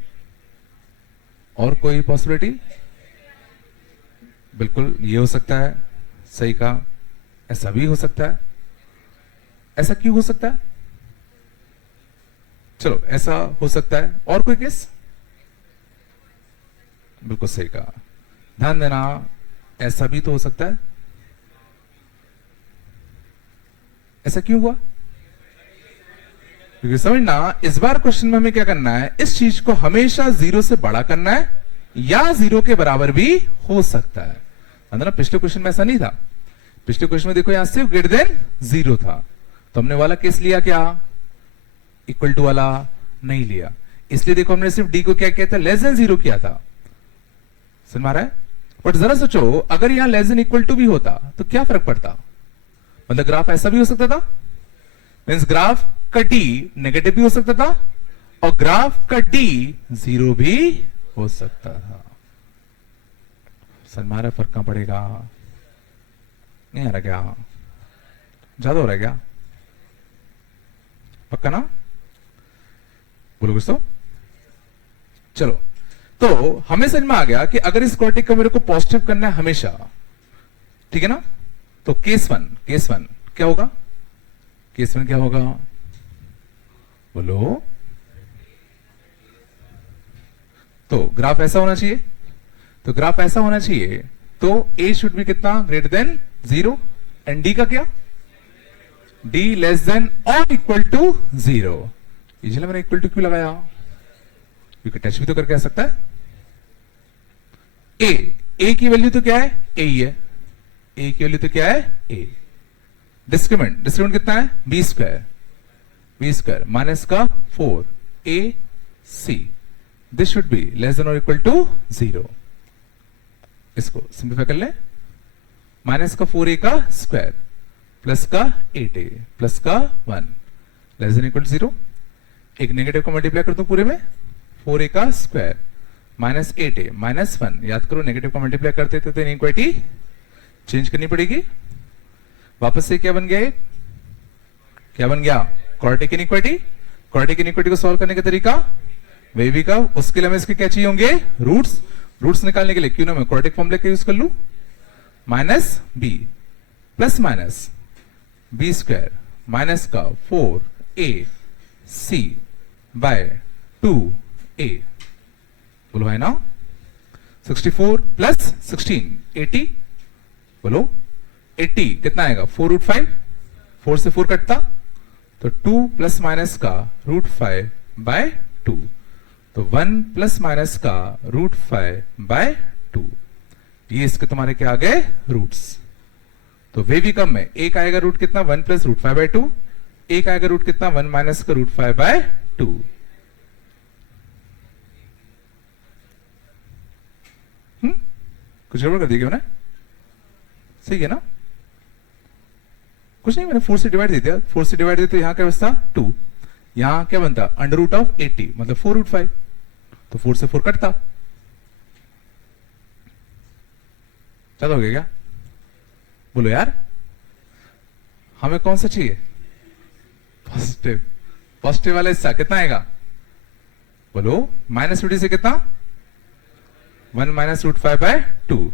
और कोई पॉसिबिलिटी? बिल्कुल, ये हो सकता है, सही कहा। ऐसा भी हो सकता है। ऐसा क्यों हो सकता है? चलो, ऐसा हो सकता है। और कोई केस? बिल्कुल सही कहा, ध्यान देना। ऐसा भी तो हो सकता है। ऐसा क्यों हुआ? क्योंकि समझना इस बार क्वेश्चन में हमें क्या करना है, इस चीज को हमेशा 0 से बड़ा करना है या 0 के बराबर भी हो सकता है। मतलब पिछले क्वेश्चन में ऐसा नहीं था। पिछले क्वेश्चन में देखो यहां सिर्फ ग्रेटर देन 0 था, तो हमने वाला केस लिया क्या, इक्वल टू वाला नहीं लिया। इसलिए देखो हमने सिर्फ डी को क्या किया था, लेस देन 0 किया था। समझ में आ रहा है? बट जरा सोचो अगर यहां लेस देन इक्वल टू भी होता तो क्या फर्क पड़ता। मतलब ग्राफ ऐसा भी हो सकता था, मींस ग्राफ का डी नेगेटिव भी हो सकता था और ग्राफ का डी 0 भी हो सकता था। समझ में आ रहा है फर्क कहां पड़ेगा? नहीं आ रहा क्या? ज्यादा हो रहा है क्या? पक्का ना? बोलो कुछ तो। चलो, तो हमें समझ में आ गया कि अगर इस क्वाड्रेटिक को मेरे को पॉजिटिव करना है हमेशा, ठीक है ना, तो केस वन क्या होगा? केस वन क्या होगा? बोलो। तो ग्राफ ऐसा होना चाहिए, तो ग्राफ ऐसा होना चाहिए, तो ए शुड बी कितना, ग्रेटर देन 0 एंड डी का क्या, डी लेस देन और इक्वल टू 0। इसलिए मैंने इक्वल टू क्यों लगाया, क्योंकि टच भी तो करके आ सकता है। ए की वैल्यू तो क्या है, ए ही है, ए की वैल्यू तो क्या है, ए। डिस्क्रिमिनेंट कितना है, बी स्क्वायर माइनस का 4 A C, this should be less than और इक्वल टू 0। इसको सिंप्लीफाई कर ले, माइनस का 4a का स्क्वायर प्लस का 8a प्लस का 1 लेस देन इक्वल टू 0। एक नेगेटिव को मल्टीप्लाई कर दूं पूरे में, 4a का स्क्वायर माइनस 8a माइनस 1। याद करो नेगेटिव को मल्टीप्लाई करते थे तो इनइक्वालिटी चेंज करनी पड़ेगी। वापस से क्या बन गया, क्या बन गया, क्वाड्रेटिक इनइक्वालिटी। क्वाड्रेटिक इनइक्वालिटी को सॉल्व करने का तरीका वेवी का, उसके लिए हमें इसके क्या चाहिए होंगे, रूट्स निकालने के लिए क्यों ना मैं क्वाड्रेटिक फॉर्मूला का यूज कर लूं, minus B plus minus B square minus का 4a c बाय 2a। बोलो है ना, 64 प्लस 16 80। बोलो 80 कितना आएगा, 4√5, 4 से 4 कटता तो 2 प्लस माइनस का √5 बाय 2, तो 1 प्लस माइनस का √5 बाय 2। ये इसके तुम्हारे क्या आ गए, रूट्स। तो वे भी कम में एक आएगा रूट कितना, 1 प्लस √5 बाय 2, एक आएगा रूट कितना, 1 माइनस का √5 बाय 2। कुछ गड़बड़ कर दी क्या मैंने, सही है ना? कुछ नहीं, मैंने 4 से डिवाइड दे दिया, 4 से डिवाइड दे तो यहां क्या बचता 2, यहां क्या बनता √80 मतलब 4√5, तो 4 से 4 कटता। ज्यादा हो गया क्या? बोलो यार, हमें कौन सा चाहिए, पॉजिटिव वाला हिस्सा कितना आएगा, बोलो -50 से कितना, 1 माइनस √5 बाय 2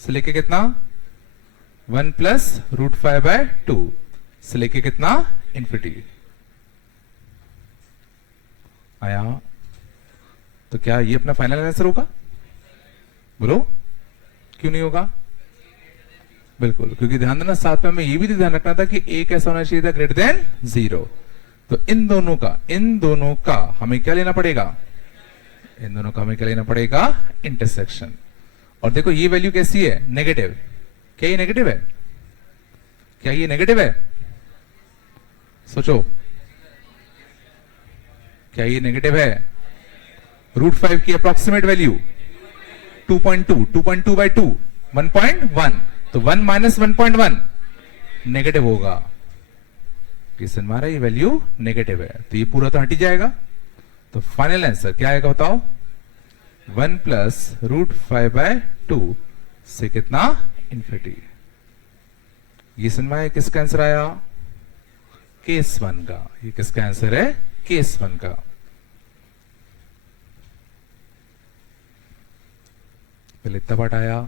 से लेके कितना, 1 प्लस √5 बाय 2 से लेके कितना, इन्फिनिटी आया। तो क्या ये अपना फाइनल आंसर होगा? बोलो क्यों नहीं होगा? बिल्कुल, क्योंकि ध्यान देना साथ में हमें ये भी ध्यान रखना था कि ए कैसा होना चाहिए था, ग्रेटर देन 0। तो इन दोनों का हमें क्या लेना पड़ेगा, इन दोनों का हमें क्या लेना पड़ेगा, इंटरसेक्शन। और देखो ये वैल्यू कैसी है, नेगेटिव। क्या ये नेगेटिव है, क्या ये नेगेटिव है, सोचो, क्या ये नेगेटिव है? √5 की अप्रोक्सीमेट वैल्यू 2.2 बाय 2 1.1, तो 1 माइनस 1.1 नेगेटिव होगा। किसन मारा ये वैल्यू नेगेटिव है, तो ये पूरा तो हट ही जाएगा। तो फाइनल आंसर क्या आएगा बताओ, 1 प्लस √5 बाय 2 से कितना, इन्फिनिटी। ये समझ किसका आंसर आया, केस 1 का। ये किसका आंसर है, केस 1 का। पहले इतना पार्ट आया,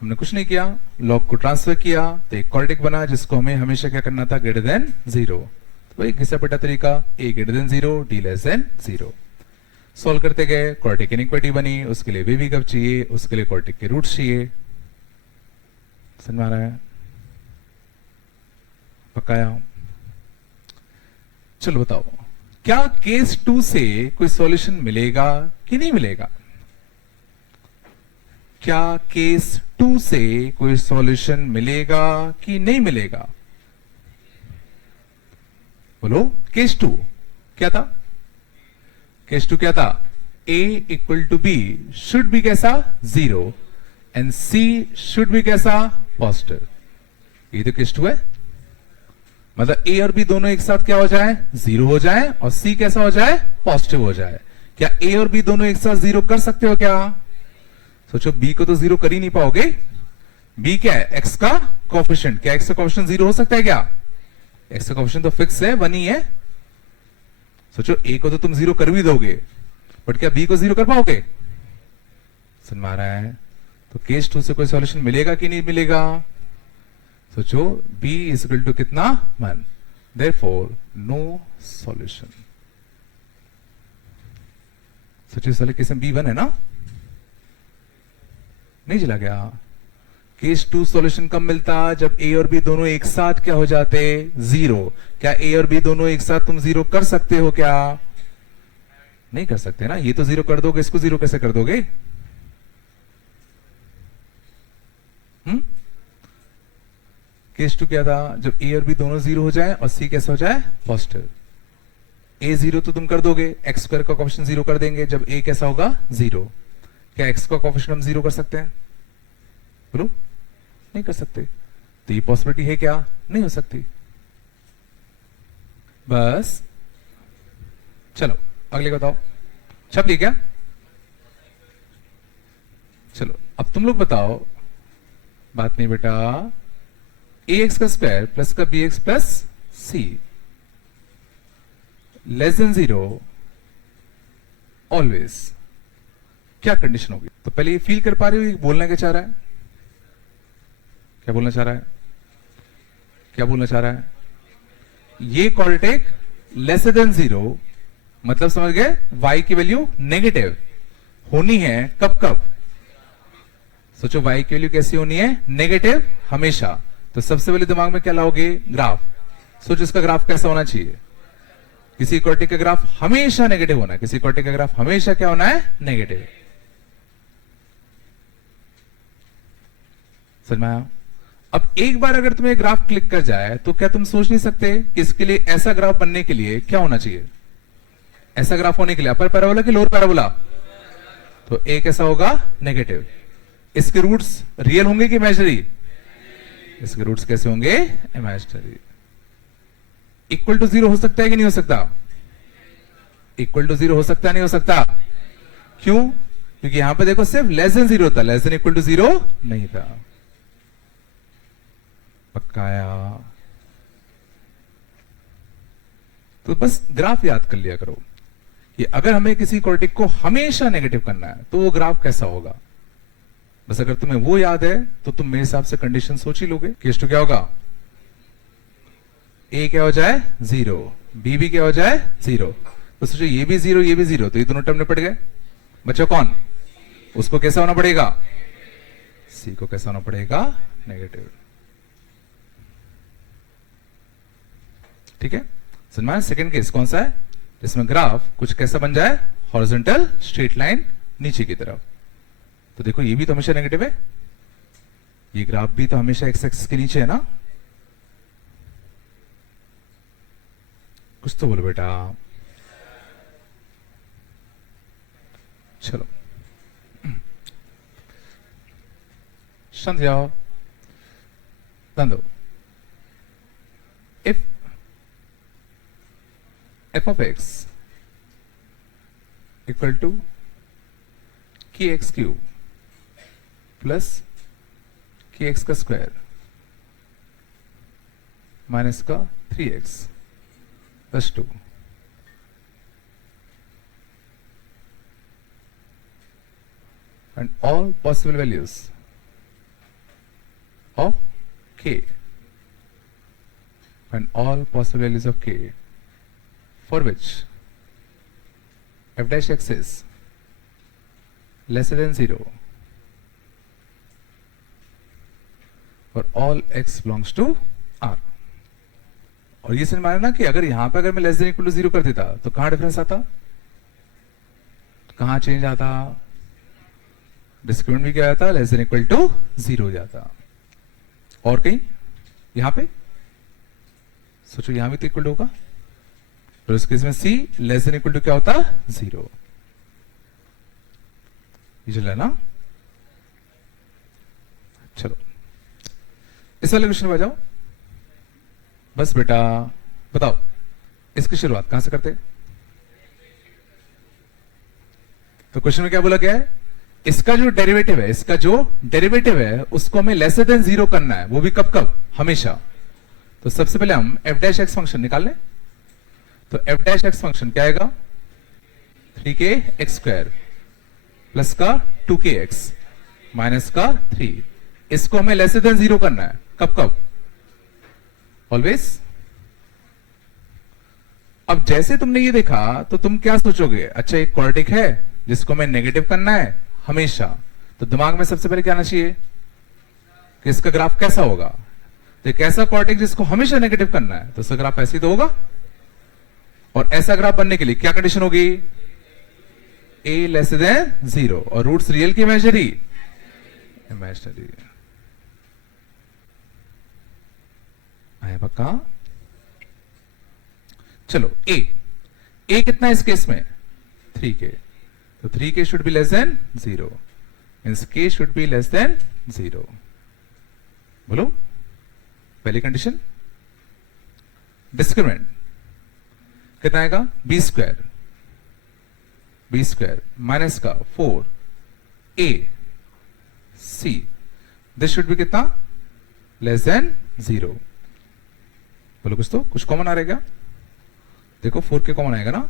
हमने कुछ नहीं किया, लॉग को ट्रांसफर किया तो एक क्वाड्रेटिक बना जिसको हमें हमेशा क्या करना था, ग्रेटर देन 0। तो भाई घिसा पिटा तरीका, A greater than 0 D less than 0। Solve करते गए, क्वाड्रेटिक इनइक्वालिटी बनी, उसके लिए वी कब चाहिए, उसके लिए क्वाड्रेटिक के रूट्स चाहिए। समझ में आ रहा है, पक्काया। चलो बताओ, क्या केस 2 से कोई सॉल्यूशन मिलेगा कि नहीं मिलेगा? क्या केस 2 से कोई सॉल्यूशन मिलेगा कि नहीं मिलेगा? बोलो, केस 2 क्या था? केस 2 क्या था? A equal to B should be कैसा? 0 एंड C शुड बी कैसा? पॉजिटिव। ये तो केस 2 है। मतलब A और B दोनों एक साथ क्या हो जाए? 0 हो जाए, और C कैसा हो जाए? पॉजिटिव हो जाए। क्या A और B दोनों एक साथ 0 कर सकते हो क्या? सोचो, B को तो 0 कर ही नहीं पाओगे। B क्या है? X का कोएफिशिएंट। क्या X का कोएफिशिएंट 0 हो सकता है क्या? X का कोएफिशिएंट तो फिक्स है, 1 ही है। सोचो, A को तो तुम 0 कर भी दोगे, बट क्या B को 0 कर पाओगे? समझ में आ रहा है? तो केस 2 से कोई सॉल्यूशन मिलेगा कि नहीं मिलेगा? सोचो, B इज इक्वल टू कितना? 1। Therefore no solution. सोचो, इस वाले केस में B 1 है ना? नहीं चला गया। केस 2 सॉल्यूशन कब मिलता? जब A और B दोनों एक साथ क्या हो जाते? 0। क्या A और B दोनों एक साथ तुम 0 कर सकते हो क्या? नहीं कर सकते ना। ये तो 0 कर दोगे, इसको 0 कैसे कर दोगे? केस 2 क्या था? जब A और B दोनों 0 हो जाए और C कैसा हो जाए? पॉजिटिव। A 0 तो तुम कर दोगे, x स्क्वायर का कोएफिशिएंट 0 कर देंगे जब A कैसा होगा? 0। क्या x का कोएफिशिएंट हम 0 कर सकते हैं? बोलो, नहीं कर सकते। तो ये पॉसिबिलिटी है क्या? नहीं हो सकती। बस चलो अगले बताओ। छप ली क्या? चलो अब तुम लोग बताओ। बात नहीं बेटा। ax का स्क्वायर प्लस का bx plus c less than 0 always क्या कंडीशन होगी? तो पहले ये फील कर पा रहे हो ये बोलना क्या चाह रहा है? क्या बोलना चाह रहा है? क्या बोलना चाह रहा है? ये क्वाड्रेटिक लेस देन 0 मतलब समझ गए? y की वैल्यू नेगेटिव होनी है। कब कब? सोचो, y की वैल्यू कैसी होनी है? नेगेटिव हमेशा। तो सबसे पहले दिमाग में क्या लाओगे? ग्राफ। सोचो, इसका ग्राफ कैसा होना चाहिए? किसी क्वाड्रेटिक का ग्राफ हमेशा नेगेटिव होना है। किसी क्वाड्रेटिक का ग्राफ हमेशा क्या होना है? नेगेटिव। समझ में आया? अब एक बार अगर तुम्हें ग्राफ क्लिक कर जाए तो क्या तुम सोच नहीं सकते कि इसके लिए ऐसा ग्राफ बनने के लिए क्या होना चाहिए? ऐसा ग्राफ होने के लिए अपर पैराबोला कि लोअर पैराबोला? तो ए कैसा होगा? नेगेटिव। इसके रूट्स रियल होंगे कि इमेजिनरी? इसके रूट्स कैसे होंगे? इमेजिनरी। इक्वल टू 0 हो सकता है कि नहीं हो सकता? इक्वल टू 0 हो सकता है, नहीं हो सकता? क्यों? क्योंकि यहां पे देखो सिर्फ लेस देन 0 था, लेस देन इक्वल टू 0 नहीं था। पक्काया? तो बस ग्राफ याद कर लिया करो। ये अगर हमें किसी क्वाड्रेटिक को हमेशा नेगेटिव करना है तो वो ग्राफ कैसा होगा? बस अगर तुम्हें वो याद है तो तुम मेरे हिसाब से कंडीशन सोच ही लोगे। केस 2 क्या होगा? A क्या हो जाए? 0। B भी क्या हो जाए? 0। तो सोचो, ये भी 0 ये भी 0, तो ये दोनों टर्म निपट गए। बच्चों कौन? उसको कैसा होना पड़ेगा? C को कैसा होना पड़ेगा? नेगेटिव। ठीक है? समझ? सेकंड केस कौन सा है? जिसमें ग्राफ कुछ कैसा बन जाए? हॉरिजॉन्टल स्ट्रेट लाइन नीचे की तरफ। तो देखो, ये भी तो हमेशा नेगेटिव है। ये ग्राफ भी तो हमेशा एक्स एक्सिस के नीचे है ना? कुछ तो बोलो बेटा। चलो शांत जाओ। ध्यान दो। If f of x equal to kx cube plus kx का स्क्वायर माइनस का 3x plus 2 and all possible values of k and all possible values of k for which f dash x is lesser than 0 for all x belongs to R. और ये समझ में आया ना कि अगर यहां पे अगर मैं लेस देन इक्वल टू 0 कर देता तो कहां डिफरेंस आता, कहां चेंज आता, डिस्क्रिमिनेंट भी क्या आता, लेस देन इक्वल टू 0 हो जाता। और कहीं यहां पे सोचो, यहां भी तो इक्वल होगा, तो इस केस में सी लेस देन इक्वल टू क्या होता, 0। ये चल रहा है ना। चलो इस वाले क्वेश्चन में आ जाओ। बस बेटा बताओ इसकी शुरुआत कहां से करते हैं? तो क्वेश्चन में क्या बोला गया है, इसका जो डेरिवेटिव है, इसका जो डेरिवेटिव है उसको हमें लेस देन 0 करना है, वो भी कब कब, हमेशा। तो सबसे पहले हम f डैश एक्स फंक्शन निकाल लें। तो f डैश एक्स फंक्शन क्या आएगा, 3kx² प्लस का 2kx माइनस का 3। इसको हमें लेस देन 0 करना है, कब कब, ऑलवेज। अब जैसे तुमने ये देखा तो तुम क्या सोचोगे, अच्छा एक क्वाड्रेटिक है जिसको हमें नेगेटिव करना है हमेशा, तो दिमाग में सबसे पहले क्या आना चाहिए कि इसका ग्राफ कैसा होगा। तो एक ऐसा क्वाड्रेटिक जिसको हमेशा नेगेटिव करना है तो इसका ग्राफ ऐसे ही तो होगा। और ऐसा ग्राफ बनने के लिए क्या कंडीशन होगी, a लेस देन 0 और रूट्स रियल की इमेजिनरी, इमेजिनरी। आया पक्का। चलो a कितना है इस केस में, 3k। तो 3k should be less than 0, means k should be less than 0। बोलो पहली कंडीशन। डिस्क्रिमिनेंट कितना आएगा, b² माइनस का 4ac, दिस शुड बी कितना, लेस देन 0। बोलो कुछ तो, कुछ कॉमन आ रहेगा, देखो 4k कॉमन आएगा ना,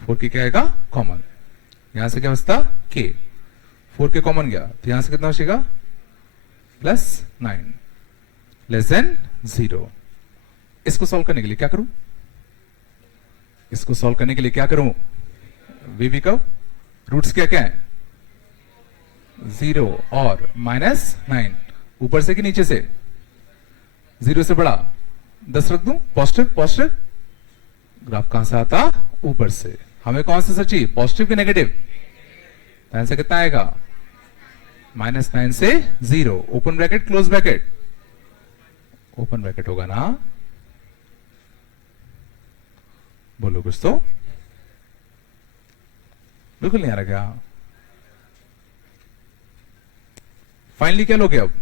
4k क्या आएगा कॉमन, यहां से क्या बचता k, 4k कॉमन गया तो यहां से कितना बचेगा +9 लेस देन 0। इसको सॉल्व करने के लिए क्या करूं, इसको सॉल्व करने के लिए क्या करूं, वीवी का रूट्स क्या क्या है, 0 और -9, ऊपर से कि नीचे से, 0 से बड़ा 10 रख दूं, पॉजिटिव पॉजिटिव, ग्राफ कहां से आता, ऊपर से। हमें कौन सा सच्ची, पॉजिटिव कि नेगेटिव, आंसर कितना आएगा, -9 से 0, open bracket close bracket, open bracket होगा ना। बोलो कुछ तो, बिल्कुल नहीं आ रहा क्या। फाइनली क्या लोगे अब,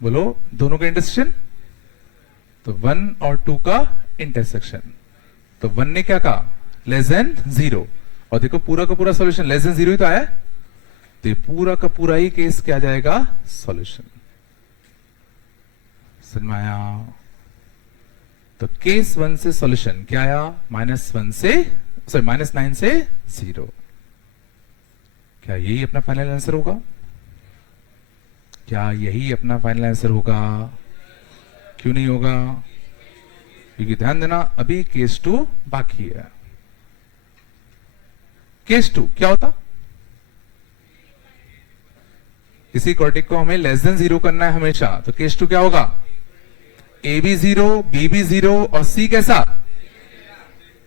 बोलो दोनों का इंटरसेक्शन, तो 1 और 2 का इंटरसेक्शन। तो 1 ने क्या कहा, लेस देन 0, और देखो पूरा का पूरा सॉल्यूशन लेस देन 0 ही तो आया, तो ये पूरा का पूरा ही केस क्या जाएगा, सॉल्यूशन। समझ में आया। तो केस 1 से सॉल्यूशन क्या आया, -9 से 0। क्या यही अपना फाइनल आंसर होगा, क्या यही अपना फाइनल आंसर होगा, क्यों नहीं होगा, क्योंकि ध्यान देना अभी केस 2 बाकी है। केस 2 क्या होता, किसी क्वाड्रेटिक को हमें लेस देन 0 करना है हमेशा, तो केस 2 क्या होगा, a भी 0, b भी 0 और c कैसा,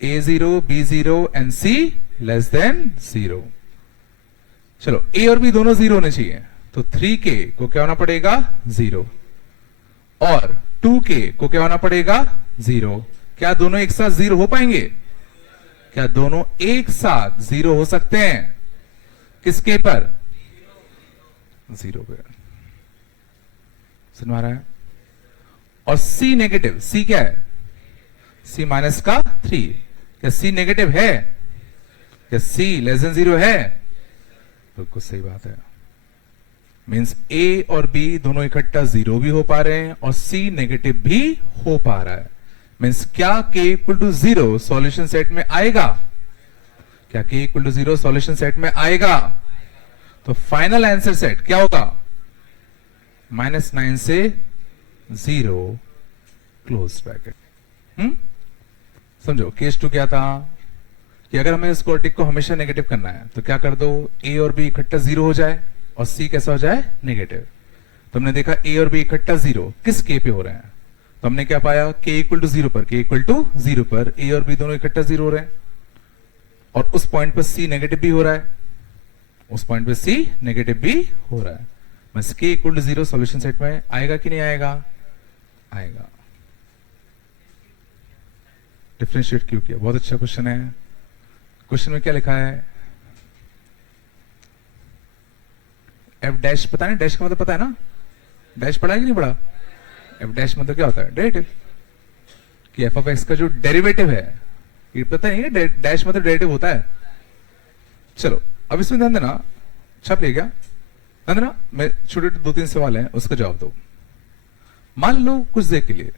a0 b0 and c less than 0। चलो a और b दोनों 0 होने चाहिए, तो 3k को क्या होना पड़ेगा, 0, और 2k को क्या होना पड़ेगा, 0। क्या दोनों एक साथ 0 हो पाएंगे, क्या दोनों एक साथ 0 हो सकते हैं, किसके पर, 0 पे। समझ में आ रहा है। और C नेगेटिव, C क्या है, C माइनस का 3, क्या C नेगेटिव है, क्या C लेस देन 0 है, बिल्कुल सही बात है। मींस A और B दोनों इकट्ठा 0 भी हो पा रहे हैं और C नेगेटिव भी हो पा रहा है। मींस क्या k equal to 0 solution set में आएगा, क्या k equal to 0 solution set में आएगा, तो फाइनल आंसर सेट क्या होगा, -9 से 0 क्लोज ब्रैकेट। समझो केस 2 क्या था, कि अगर हमें इस क्वाड्रेटिक को हमेशा नेगेटिव करना है तो क्या कर दो, a और b इकट्ठा 0 हो जाए और c कैसा हो जाए, नेगेटिव। तुमने देखा a और b इकट्ठा 0 किस k पे हो रहे हैं, तो तो हमने क्या पाया, k इक्वल टू जीरो पर, k इक्वल टू जीरो पर a और b दोनों इकट्ठा जीरो हो रहे हैं, और उस पॉइंट पर c नेगेटिव भी हो रहा है, उस पॉइंट पे c नेगेटिव भी हो रहा है, बस k equal to zero solution set में आएगा कि नहीं आएगा, आएगा। डिफरेंशिएट क्यों किया, बहुत अच्छा क्वेश्चन है। क्वेश्चन में क्या लिखा है, एफ डैश पता नहीं, डैश का मतलब पता है ना, डैश पढ़ा है कि नहीं पढ़ा, एफ डैश मतलब क्या होता है, डेरिवेटिव, कि एफ ऑफ एक्स का जो डेरिवेटिव है, ये पता नहीं है, डैश मतलब डेरिवेटिव होता है। चलो अब इसमें ध्यान देना, छाप लिया क्या, ध्यान देना, मैं छोटे दो तीन सवाल हैं उसका जवाब दो। मान लो कुछ देर के लिए,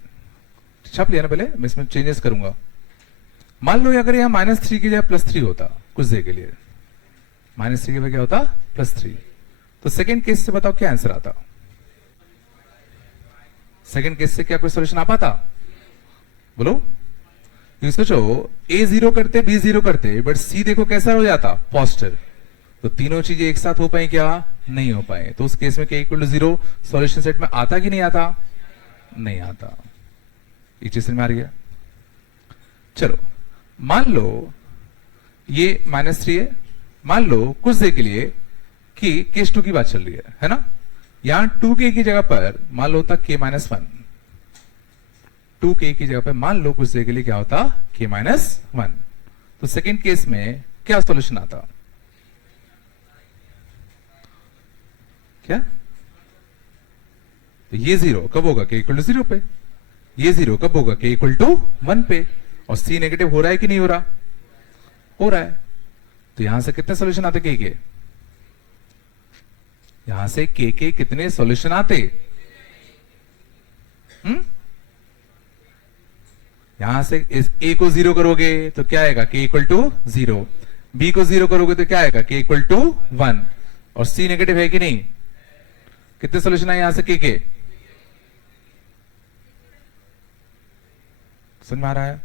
छाप लिया ना पहले, मैं इसमें चेंजेस करूंगा। मान लो अगर यहां -3 की जगह +3 होता कुछ देर के लिए, -3 के बाद क्या होता, +3, तो सेकंड केस से बताओ क्या आंसर आता, सेकंड केस से क्या कोई सॉल्यूशन आ पाता, बोलो। ये सोचो a 0 करते b 0 करते, बट c देखो कैसा हो जाता, पॉजिटिव, तो तीनों चीजें एक साथ हो पाई क्या, नहीं हो पाए, तो उस केस में k equal to 0 solution set में आता कि नहीं आता, नहीं आता। ये चीज में आ रही है। चलो मान लो ये -3 है, मान लो कुछ देर के लिए कि केस 2 की बात चल रही है ना, यहां 2k की जगह पर मान लो होता k-1, 2k की जगह पर मान लो कुछ देर के लिए क्या होता, k-1, तो सेकंड केस में क्या सॉल्यूशन आता, क्या, तो ये 0 कब होगा, k इक्वल टू 0 पे, ये 0 कब होगा, k इक्वल टू 1 पे, और c नेगेटिव हो रहा है कि नहीं हो रहा, हो रहा है, तो यहां से कितने सॉल्यूशन आते k के, यहां से k के कितने सॉल्यूशन आते, यहां से इस a को 0 करोगे तो क्या आएगा, k इक्वल टू 0, b को 0 करोगे तो क्या आएगा, k इक्वल टू 1, और c नेगेटिव है कि नहीं, कितने सॉल्यूशन आए यहां से k के, समझ में आ रहा है।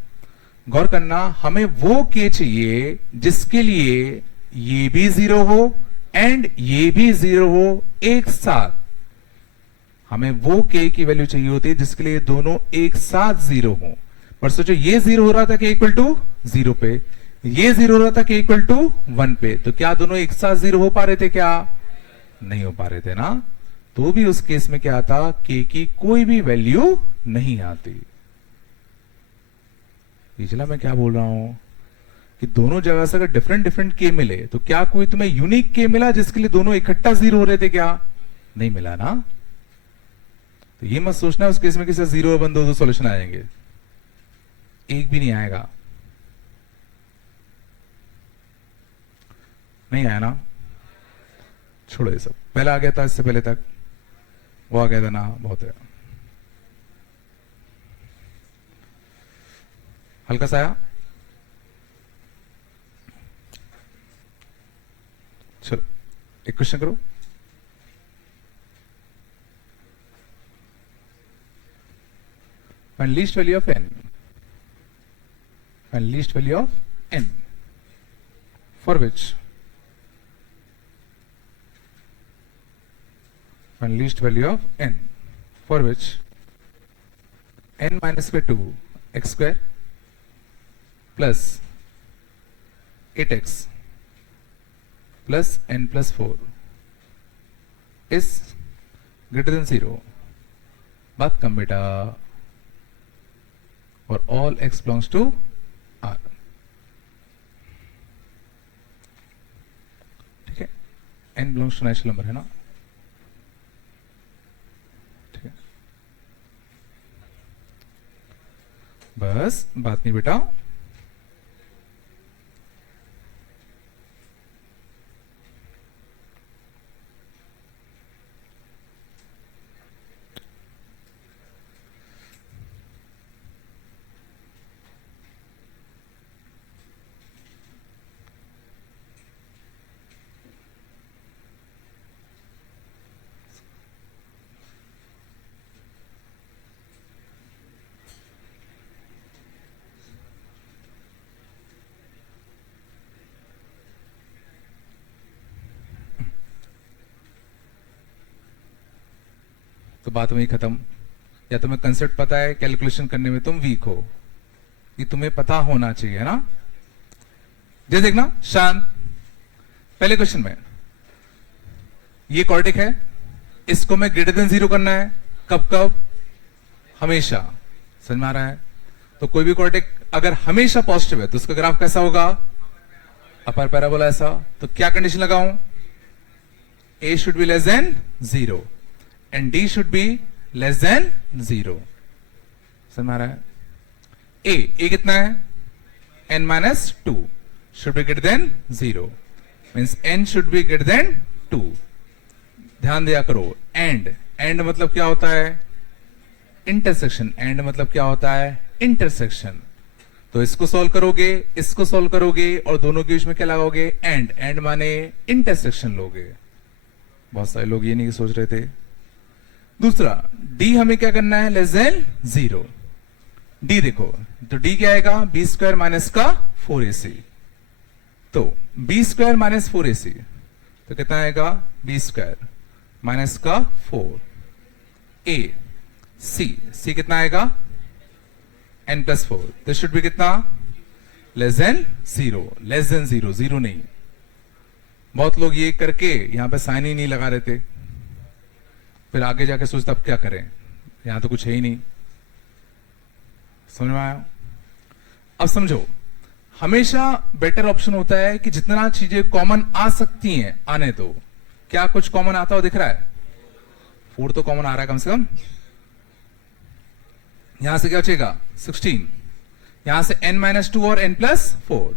गौर करना, हमें वो k चाहिए जिसके लिए ये भी 0 हो एंड ये भी 0 हो एक साथ, हमें वो k की वैल्यू चाहिए होती है जिसके लिए दोनों एक साथ 0 हो। पर सोचो ये 0 हो रहा था k इक्वल टू 0 पे, ये 0 हो रहा था k इक्वल टू 1 पे, तो क्या दोनों एक साथ 0 हो पा रहे थे, क्या नहीं हो पा रहे थे ना, तो भी उस केस में क्या आता, k की कोई भी वैल्यू नहीं आती। पिछला मैं क्या बोल रहा हूं कि दोनों जगह से अगर डिफरेंट डिफरेंट के मिले तो क्या कोई तुम्हें यूनिक के मिला जिसके लिए दोनों इकट्ठा 0 हो रहे थे, क्या नहीं मिला ना, तो ये मत सोचना उस केस में किसी 0 1 2 सॉल्यूशन आ जाएंगे, एक भी नहीं आएगा, नहीं आया ना, छोड़ो ये सब, पहला आ गया था इससे पहले तक, वो आ गया था ना, बहुत है, हल्का सा आया। चलो एक क्वेश्चन करो, find least value of n, find least value of n for which, find least value of n for which n minus square 2 x square plus 8x plus n plus 4 is greater than 0, बात कम बेटा, और all x belongs to R, ठीक है, n belongs to natural number है ना, ठीक है, बस बात नहीं बेटा, तो बात वही खत्म, या तुम्हें कंसेप्ट पता है, कैलकुलेशन करने में तुम वीक हो, ये तुम्हें पता होना चाहिए ना। जैसे देखना शांत, पहले क्वेश्चन में ये कॉर्टिक है, इसको मैं ग्रेटर देन 0 करना है, कब कब, हमेशा। समझ में आ रहा है? तो कोई भी कॉर्टिक अगर हमेशा पॉजिटिव है तो उसका ग्राफ कैसा होगा, अपर पैराबोला ऐसा। तो क्या कंडीशन लगाऊं, a should be less than 0 and d should be less than 0। समझ में आ रहा है? a कितना है, n minus 2 should be greater than 0 means n should be greater than 2। ध्यान दिया करो, एंड मतलब क्या होता है, इंटरसेक्शन। एंड मतलब क्या होता है, इंटरसेक्शन। तो इसको सॉल्व करोगे, इसको सॉल्व करोगे और दोनों के बीच में क्या लगाओगे, एंड माने इंटरसेक्शन लोगे। बहुत सारे लोग ये नहीं सोच रहे थे। दूसरा डी हमें क्या करना है, लेस देन 0। डी देखो तो डी क्या आएगा, बी स्क्वायर माइनस का 4ac। तो बी स्क्वायर माइनस 4ac तो कितना आएगा, बी स्क्वायर माइनस का 4 ए सी कितना आएगा, n plus 4। This should be कितना, लेस देन 0। लेस देन 0, 0 नहीं। बहुत लोग ये करके यहां पे साइन ही नहीं लगा रहे थे, फिर आगे जाके सोचते अब क्या करें, यहां तो कुछ है ही नहीं। समझ में आया? अब समझो, हमेशा बेटर ऑप्शन होता है कि जितना चीजें कॉमन आ सकती हैं आने दो। क्या कुछ कॉमन आता हो दिख रहा है, 4 तो कॉमन आ रहा है कम से कम। यहां से क्या बचेगा, 16। यहां से n माइनस 2 और n प्लस 4,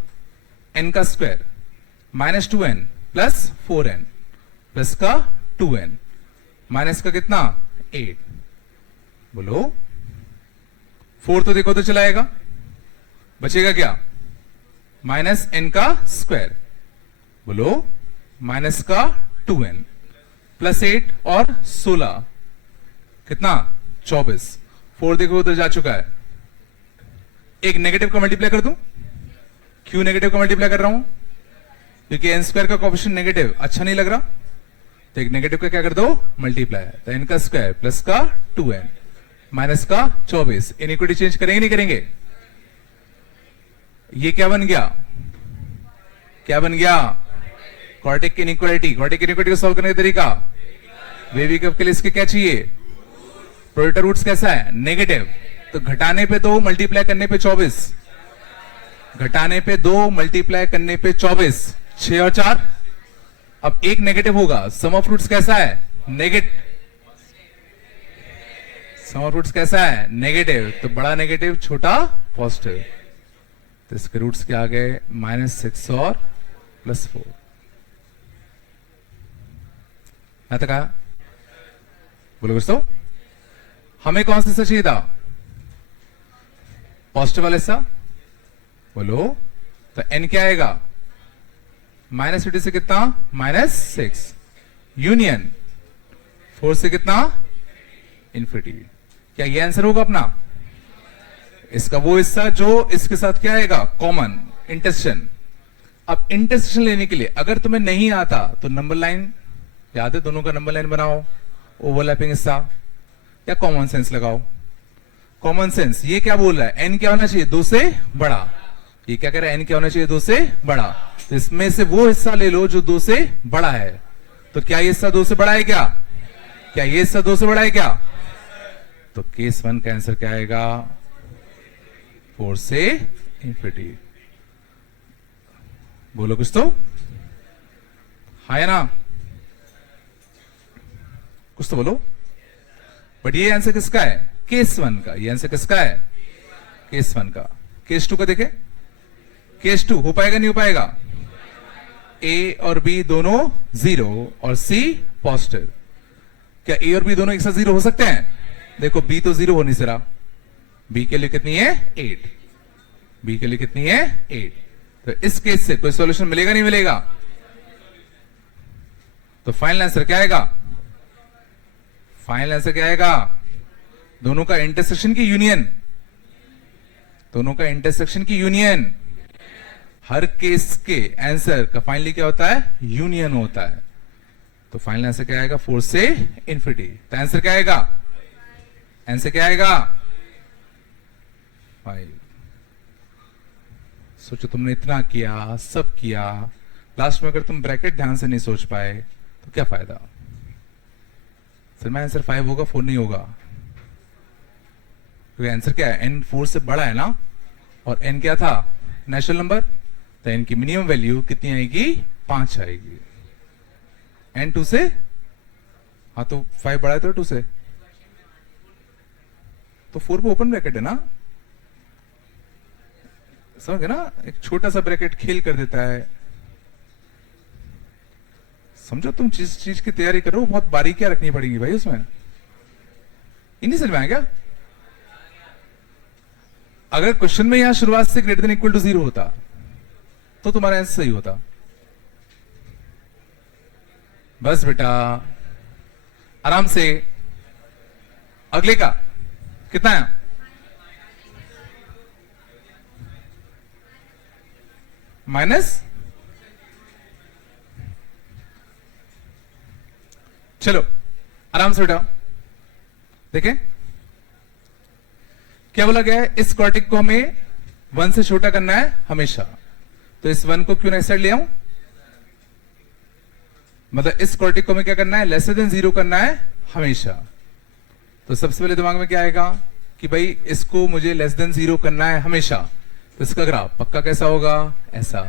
n का square minus 2n plus 4n plus का 2n माइनस का कितना, 8। बोलो 4 तो देखो तो चलाएगा, बचेगा क्या, माइनस n का स्क्वायर। बोलो माइनस का 2n प्लस 8 और 16 कितना, 24। 4 देखो उधर जा चुका है। एक नेगेटिव का मल्टीप्लाई कर दूं, क्यों नेगेटिव का मल्टीप्लाई कर रहा हूं, क्योंकि n स्क्वायर का कोएफिशिएंट नेगेटिव अच्छा नहीं लग रहा, तो एक नेगेटिव का क्या कर दो, मल्टीप्लाई। तो n का स्क्वायर प्लस का 2n माइनस का 24। इनइक्वालिटी चेंज करेंगे नहीं करेंगे, ये क्या बन गया, क्या बन गया, क्वाड्रेटिक इनइक्वालिटी। क्वाड्रेटिक इनइक्वालिटी को सॉल्व करने का तरीका, वेवी कर्व के लिए इसके क्या चाहिए, प्रोडक्ट रूट्स कैसा है, नेगेटिव। तो घटाने पे 2 मल्टीप्लाई करने पे 24, घटाने पे 2 मल्टीप्लाई करने पे 24, 6 और 4। अब एक नेगेटिव होगा, सम ऑफ रूट्स कैसा है, नेगेटिव। सम ऑफ रूट्स कैसा है, नेगेटिव। तो बड़ा नेगेटिव छोटा पॉजिटिव, तो इसके रूट्स क्या आ गए, -6 और +4। मैं तो कहा, बोलो दोस्तों, हमें कौन सा चाहिए था, पॉजिटिव वाले सा। बोलो तो n क्या आएगा, -50 से कितना, -6 यूनियन 4 से कितना, इन्फिनिटी। क्या ये आंसर होगा अपना, इसका वो हिस्सा जो इसके साथ क्या आएगा, कॉमन इंटरसेक्शन। अब इंटरसेक्शन लेने के लिए अगर तुम्हें नहीं आता तो नंबर लाइन याद है, दोनों का नंबर लाइन बनाओ, ओवरलैपिंग हिस्सा, या कॉमन सेंस लगाओ। कॉमन सेंस ये क्या बोल रहा है, n क्या होना चाहिए, 2 से बड़ा। ये क्या कह रहा है, n क्या होना चाहिए, 2 से बड़ा। तो इसमें से वो हिस्सा ले लो जो 2 से बड़ा है। तो क्या ये हिस्सा 2 से बड़ा है, क्या ये हिस्सा 2 से बड़ा है क्या। तो केस 1 का आंसर क्या आएगा, 4 से इन्फिनिटी। बोलो कुछ तो, है ना, कुछ तो बोलो। बट ये आंसर किसका है, केस 1 का। ये आंसर किसका है, केस 1 का। केस 2 का देखे, केस 2 हो पाएगा नहीं हो पाएगा, ए और बी दोनों 0 और सी पॉजिटिव। क्या ए और बी दोनों एक साथ 0 हो सकते हैं, देखो बी तो 0 हो नहीं रहा, बी के लिए कितनी है, 8। बी के लिए कितनी है, 8। तो इस केस से कोई सॉल्यूशन मिलेगा नहीं मिलेगा। तो फाइनल आंसर क्या आएगा, फाइनल आंसर क्या आएगा, दोनों का इंटरसेक्शन की यूनियन, दोनों का इंटरसेक्शन की यूनियन। हर केस के आंसर का फाइनली क्या होता है, यूनियन होता है। तो फाइनल आंसर क्या आएगा, 4 से इन्फिनिटी। तो आंसर क्या आएगा, आंसर क्या आएगा 5। सोचो तुमने इतना किया, सब किया, लास्ट में अगर तुम ब्रैकेट ध्यान से नहीं सोच पाए तो क्या फायदा। सर मैं आंसर 5 होगा 4 नहीं होगा, क्योंकि आंसर क्या है, n 4 से बड़ा है ना, और n क्या था नेचुरल नंबर, तो n की मिनिमम वैल्यू कितनी आएगी 5 आएगी। n 2 से, हाँ तो 5 बड़ा है तो 2 से, तो 4 पे ओपन ब्रैकेट है ना, समझ गए ना, एक छोटा सा ब्रैकेट खेल कर देता है। समझो तुम जिस चीज की तैयारी कर रहे हो बहुत बारीकियां रखनी पड़ेगी भाई उसमें। इन्हीं समझ में आया क्या? अगर क्वेश्चन में यहां शुरुआत से ग्रेटर देन इक्वल टू 0 होता तो तुम्हारा आंसर सही होता। बस बेटा आराम से। अगले का कितना है? माइनस, चलो आराम से बेटा देखें क्या बोला गया है, इस क्वाड्रेटिक को हमें 1 से छोटा करना है हमेशा, तो इस 1 को क्यों ना इस साइड ले आऊं, मतलब इस क्वाड्रेटिक को हमें क्या करना है, लेसर देन 0 करना है हमेशा। तो सबसे पहले दिमाग में क्या आएगा कि भाई इसको मुझे लेस देन 0 करना है हमेशा, तो इसका ग्राफ पक्का कैसा होगा, ऐसा।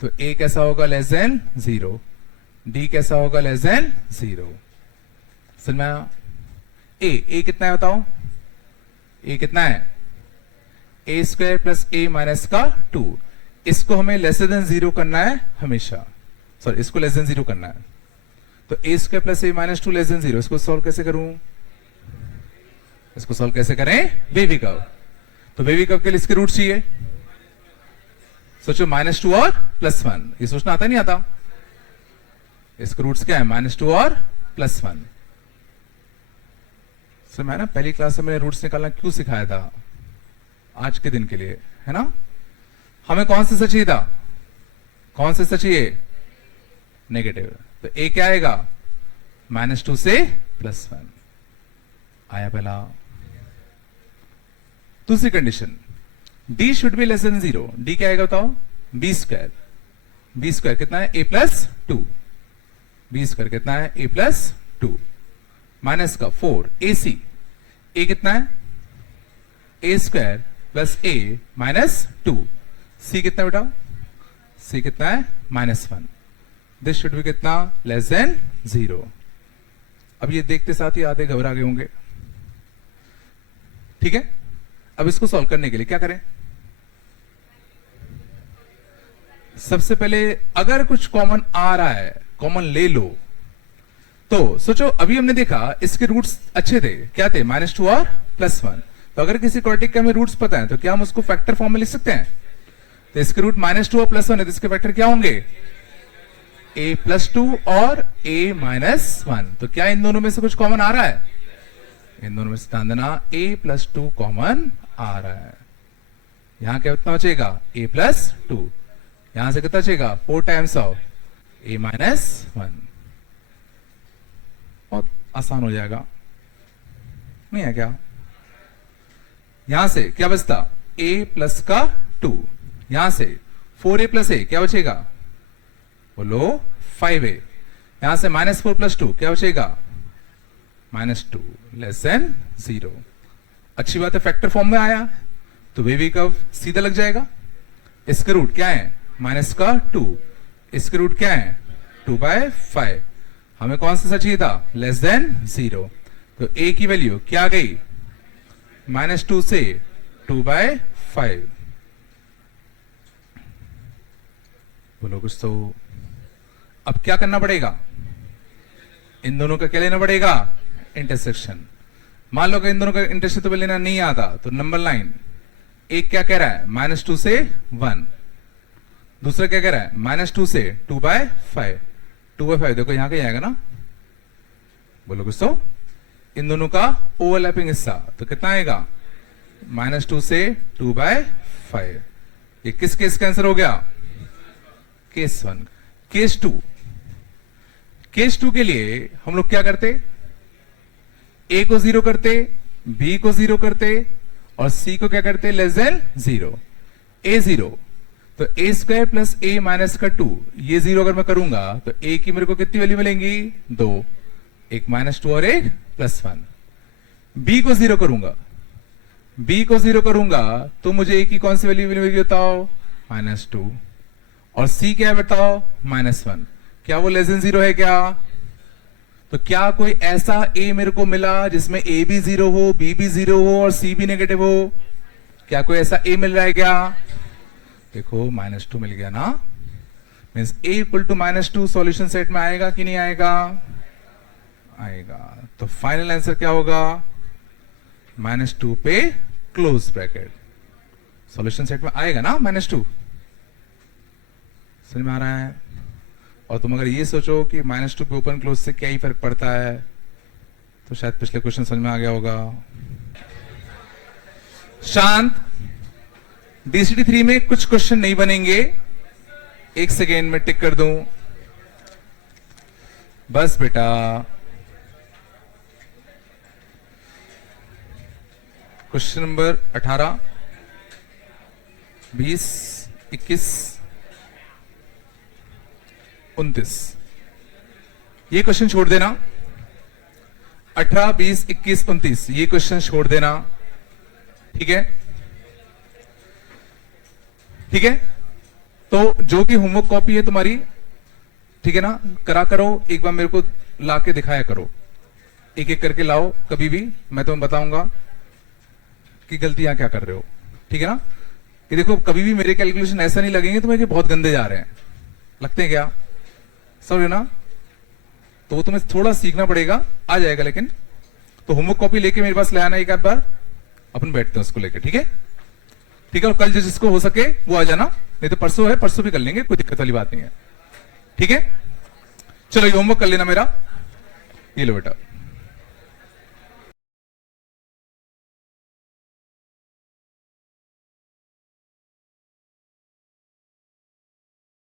तो a कैसा होगा, लेस देन 0, d कैसा होगा, लेस देन 0। समझ में आया? a कितना है बताओ, a कितना है, a square plus a minus का 2, इसको हमें लेस देन 0 करना है हमेशा, सॉरी इसको लेस देन 0 करना है। तो a square plus a minus 2 less than 0, इसको सॉल्व कैसे करूं, इसको सॉल्व कैसे करें, बेबी कर्व। तो बेबी कर्व के लिए इसके रूट चाहिए, सोचो -2 और +1, ये सोचना आता नहीं आता, इसके रूट्स क्या है, -2 और +1। सर मैं ना पहली क्लास में मैंने रूट्स निकालना क्यों सिखाया था, आज के दिन के लिए है ना। हमें कौन से सच चाहिए था, कौन से सच चाहिए, नेगेटिव। तो a क्या आएगा, -2 से +1 आया पहला। दूसरी condition, d should be less than 0, d क्या आएगा बताओ, b स्क्वायर, b स्क्वायर कितना है, a प्लस 2, b स्क्वायर कितना है, a प्लस 2 माइनस का 4 ac, a कितना है, a square plus a minus 2, c कितना बेटा, c कितना है, -1। दिस शुड बी कितना, लेस देन 0। अब ये देखते साथ ही आधे घबरा गए होंगे, ठीक है। अब इसको सॉल्व करने के लिए क्या करें, सबसे पहले अगर कुछ कॉमन आ रहा है कॉमन ले लो। तो सोचो अभी हमने देखा इसके रूट्स अच्छे थे, क्या थे, -2 और +1। तो अगर किसी क्वाड्रेटिक के हमें रूट्स पता है तो क्या हम उसको फैक्टर फॉर्म में लिख सकते हैं। तो इसके रूट -2 और +1 है, तो इसके फैक्टर क्या होंगे, a + 2 और a -1। तो क्या इन दोनों में से कुछ कॉमन आ रहा है, इन दोनों में से ध्यान देना a + 2 कॉमन आ रहा है। यहां क्या कितना बचेगा, a + 2, यहां से कितना बचेगा, 4 टाइम्स ऑफ a -1। बहुत आसान हो जाएगा, नहीं है क्या। यहां से क्या बचता, a प्लस का 2, यहां से 4a + a क्या बचेगा, बोलो 5a। यहां से -4 + 2 क्या बचेगा, -2 लेस देन 0। अच्छी बात है, फैक्टर फॉर्म में आया तो बेबी कर्व सीधा लग जाएगा। इसके रूट क्या है, -2, इसके रूट क्या है, 2/5। हमें कौन सा चाहिए था, लेस देन 0। तो a की वैल्यू क्या आ गई, -2 से 2/5। बोलो कुछ तो। अब क्या करना पड़ेगा, इन दोनों का क्या लेना पड़ेगा, इंटरसेक्शन। मान लो कि इन दोनों का इंटरसेक्शन लेना नहीं आता तो नंबर लाइन एक क्या कह रहा है, -2 से 1, दूसरा क्या कह रहा है, -2 से 2/5। 2/5 देखो यहां कहीं आएगा ना, बोलो कुछ तो। इन दोनों का ओवरलैपिंग हिस्सा तो कितना आएगा, -2 से 2/5। ये किस केस का आंसर हो गया, केस 1। केस 2, केस 2 के लिए हम लोग क्या करते, a को 0 करते, बी को 0 करते और सी को क्या करते, लेस देन 0। ए 0 तो ए स्क्वायर प्लस ए माइनस का 2, ये 0 अगर मैं करूंगा तो ए की मेरे को कितनी वैल्यू मिलेंगी, 2, एक -2 और एक +1। बी को 0 करूंगा, बी को 0 करूंगा तो मुझे ए की कौन सी वैल्यू मिलेगी बताओ, -2, और सी क्या है बताओ, -1। क्या वो लेस देन 0 है क्या? तो क्या कोई ऐसा ए मेरे को मिला जिसमें ए भी 0 हो, बी भी 0 हो और सी भी नेगेटिव हो? क्या कोई ऐसा ए मिल रहा है क्या? देखो -2 मिल गया ना, means a equal to -2 solution set में आएगा कि नहीं आएगा? आएगा। तो फाइनल आंसर क्या होगा, -2 पे क्लोज ब्रैकेट, सॉल्यूशन सेट में आएगा ना -2। समझ में आ रहा है? और तुम अगर ये सोचो कि -2 पे ओपन क्लोज से क्या ही फर्क पड़ता है, तो शायद पिछले क्वेश्चन समझ में आ गया होगा। शांत, डीसीटी 3 में कुछ क्वेश्चन नहीं बनेंगे, एक सेकेंड में टिक कर दूं बस बेटा। क्वेश्चन नंबर 18, 20, 21, 29, ये क्वेश्चन छोड़ देना। 18, 20, 21, 29 ये क्वेश्चन छोड़ देना, ठीक है? ठीक है, तो जो भी होमवर्क कॉपी है तुम्हारी, ठीक है ना, करा करो, एक बार मेरे को लाके दिखाया करो, एक एक करके लाओ, कभी भी मैं तुम्हें बताऊंगा कि गलतियां क्या कर रहे हो, ठीक है ना? ये देखो, कभी भी मेरे कैलकुलेशन ऐसा नहीं लगेंगे तुम्हें कि बहुत गंदे जा रहे हैं, लगते हैं क्या? समझ ना? तो वो तुम्हें थोड़ा सीखना पड़ेगा, आ जाएगा लेकिन। तो होमवर्क कॉपी लेके मेरे पास ले आना एक आध बार, अपन बैठते हैं उसको लेके, ठीक है? ठीक है, और कल जिसको हो सके वो आ जाना, नहीं तो परसों है, परसों भी कर लेंगे, कोई दिक्कत वाली बात नहीं है, ठीक है? चलो ये होमवर्क कर लेना मेरा, ये लो बेटा।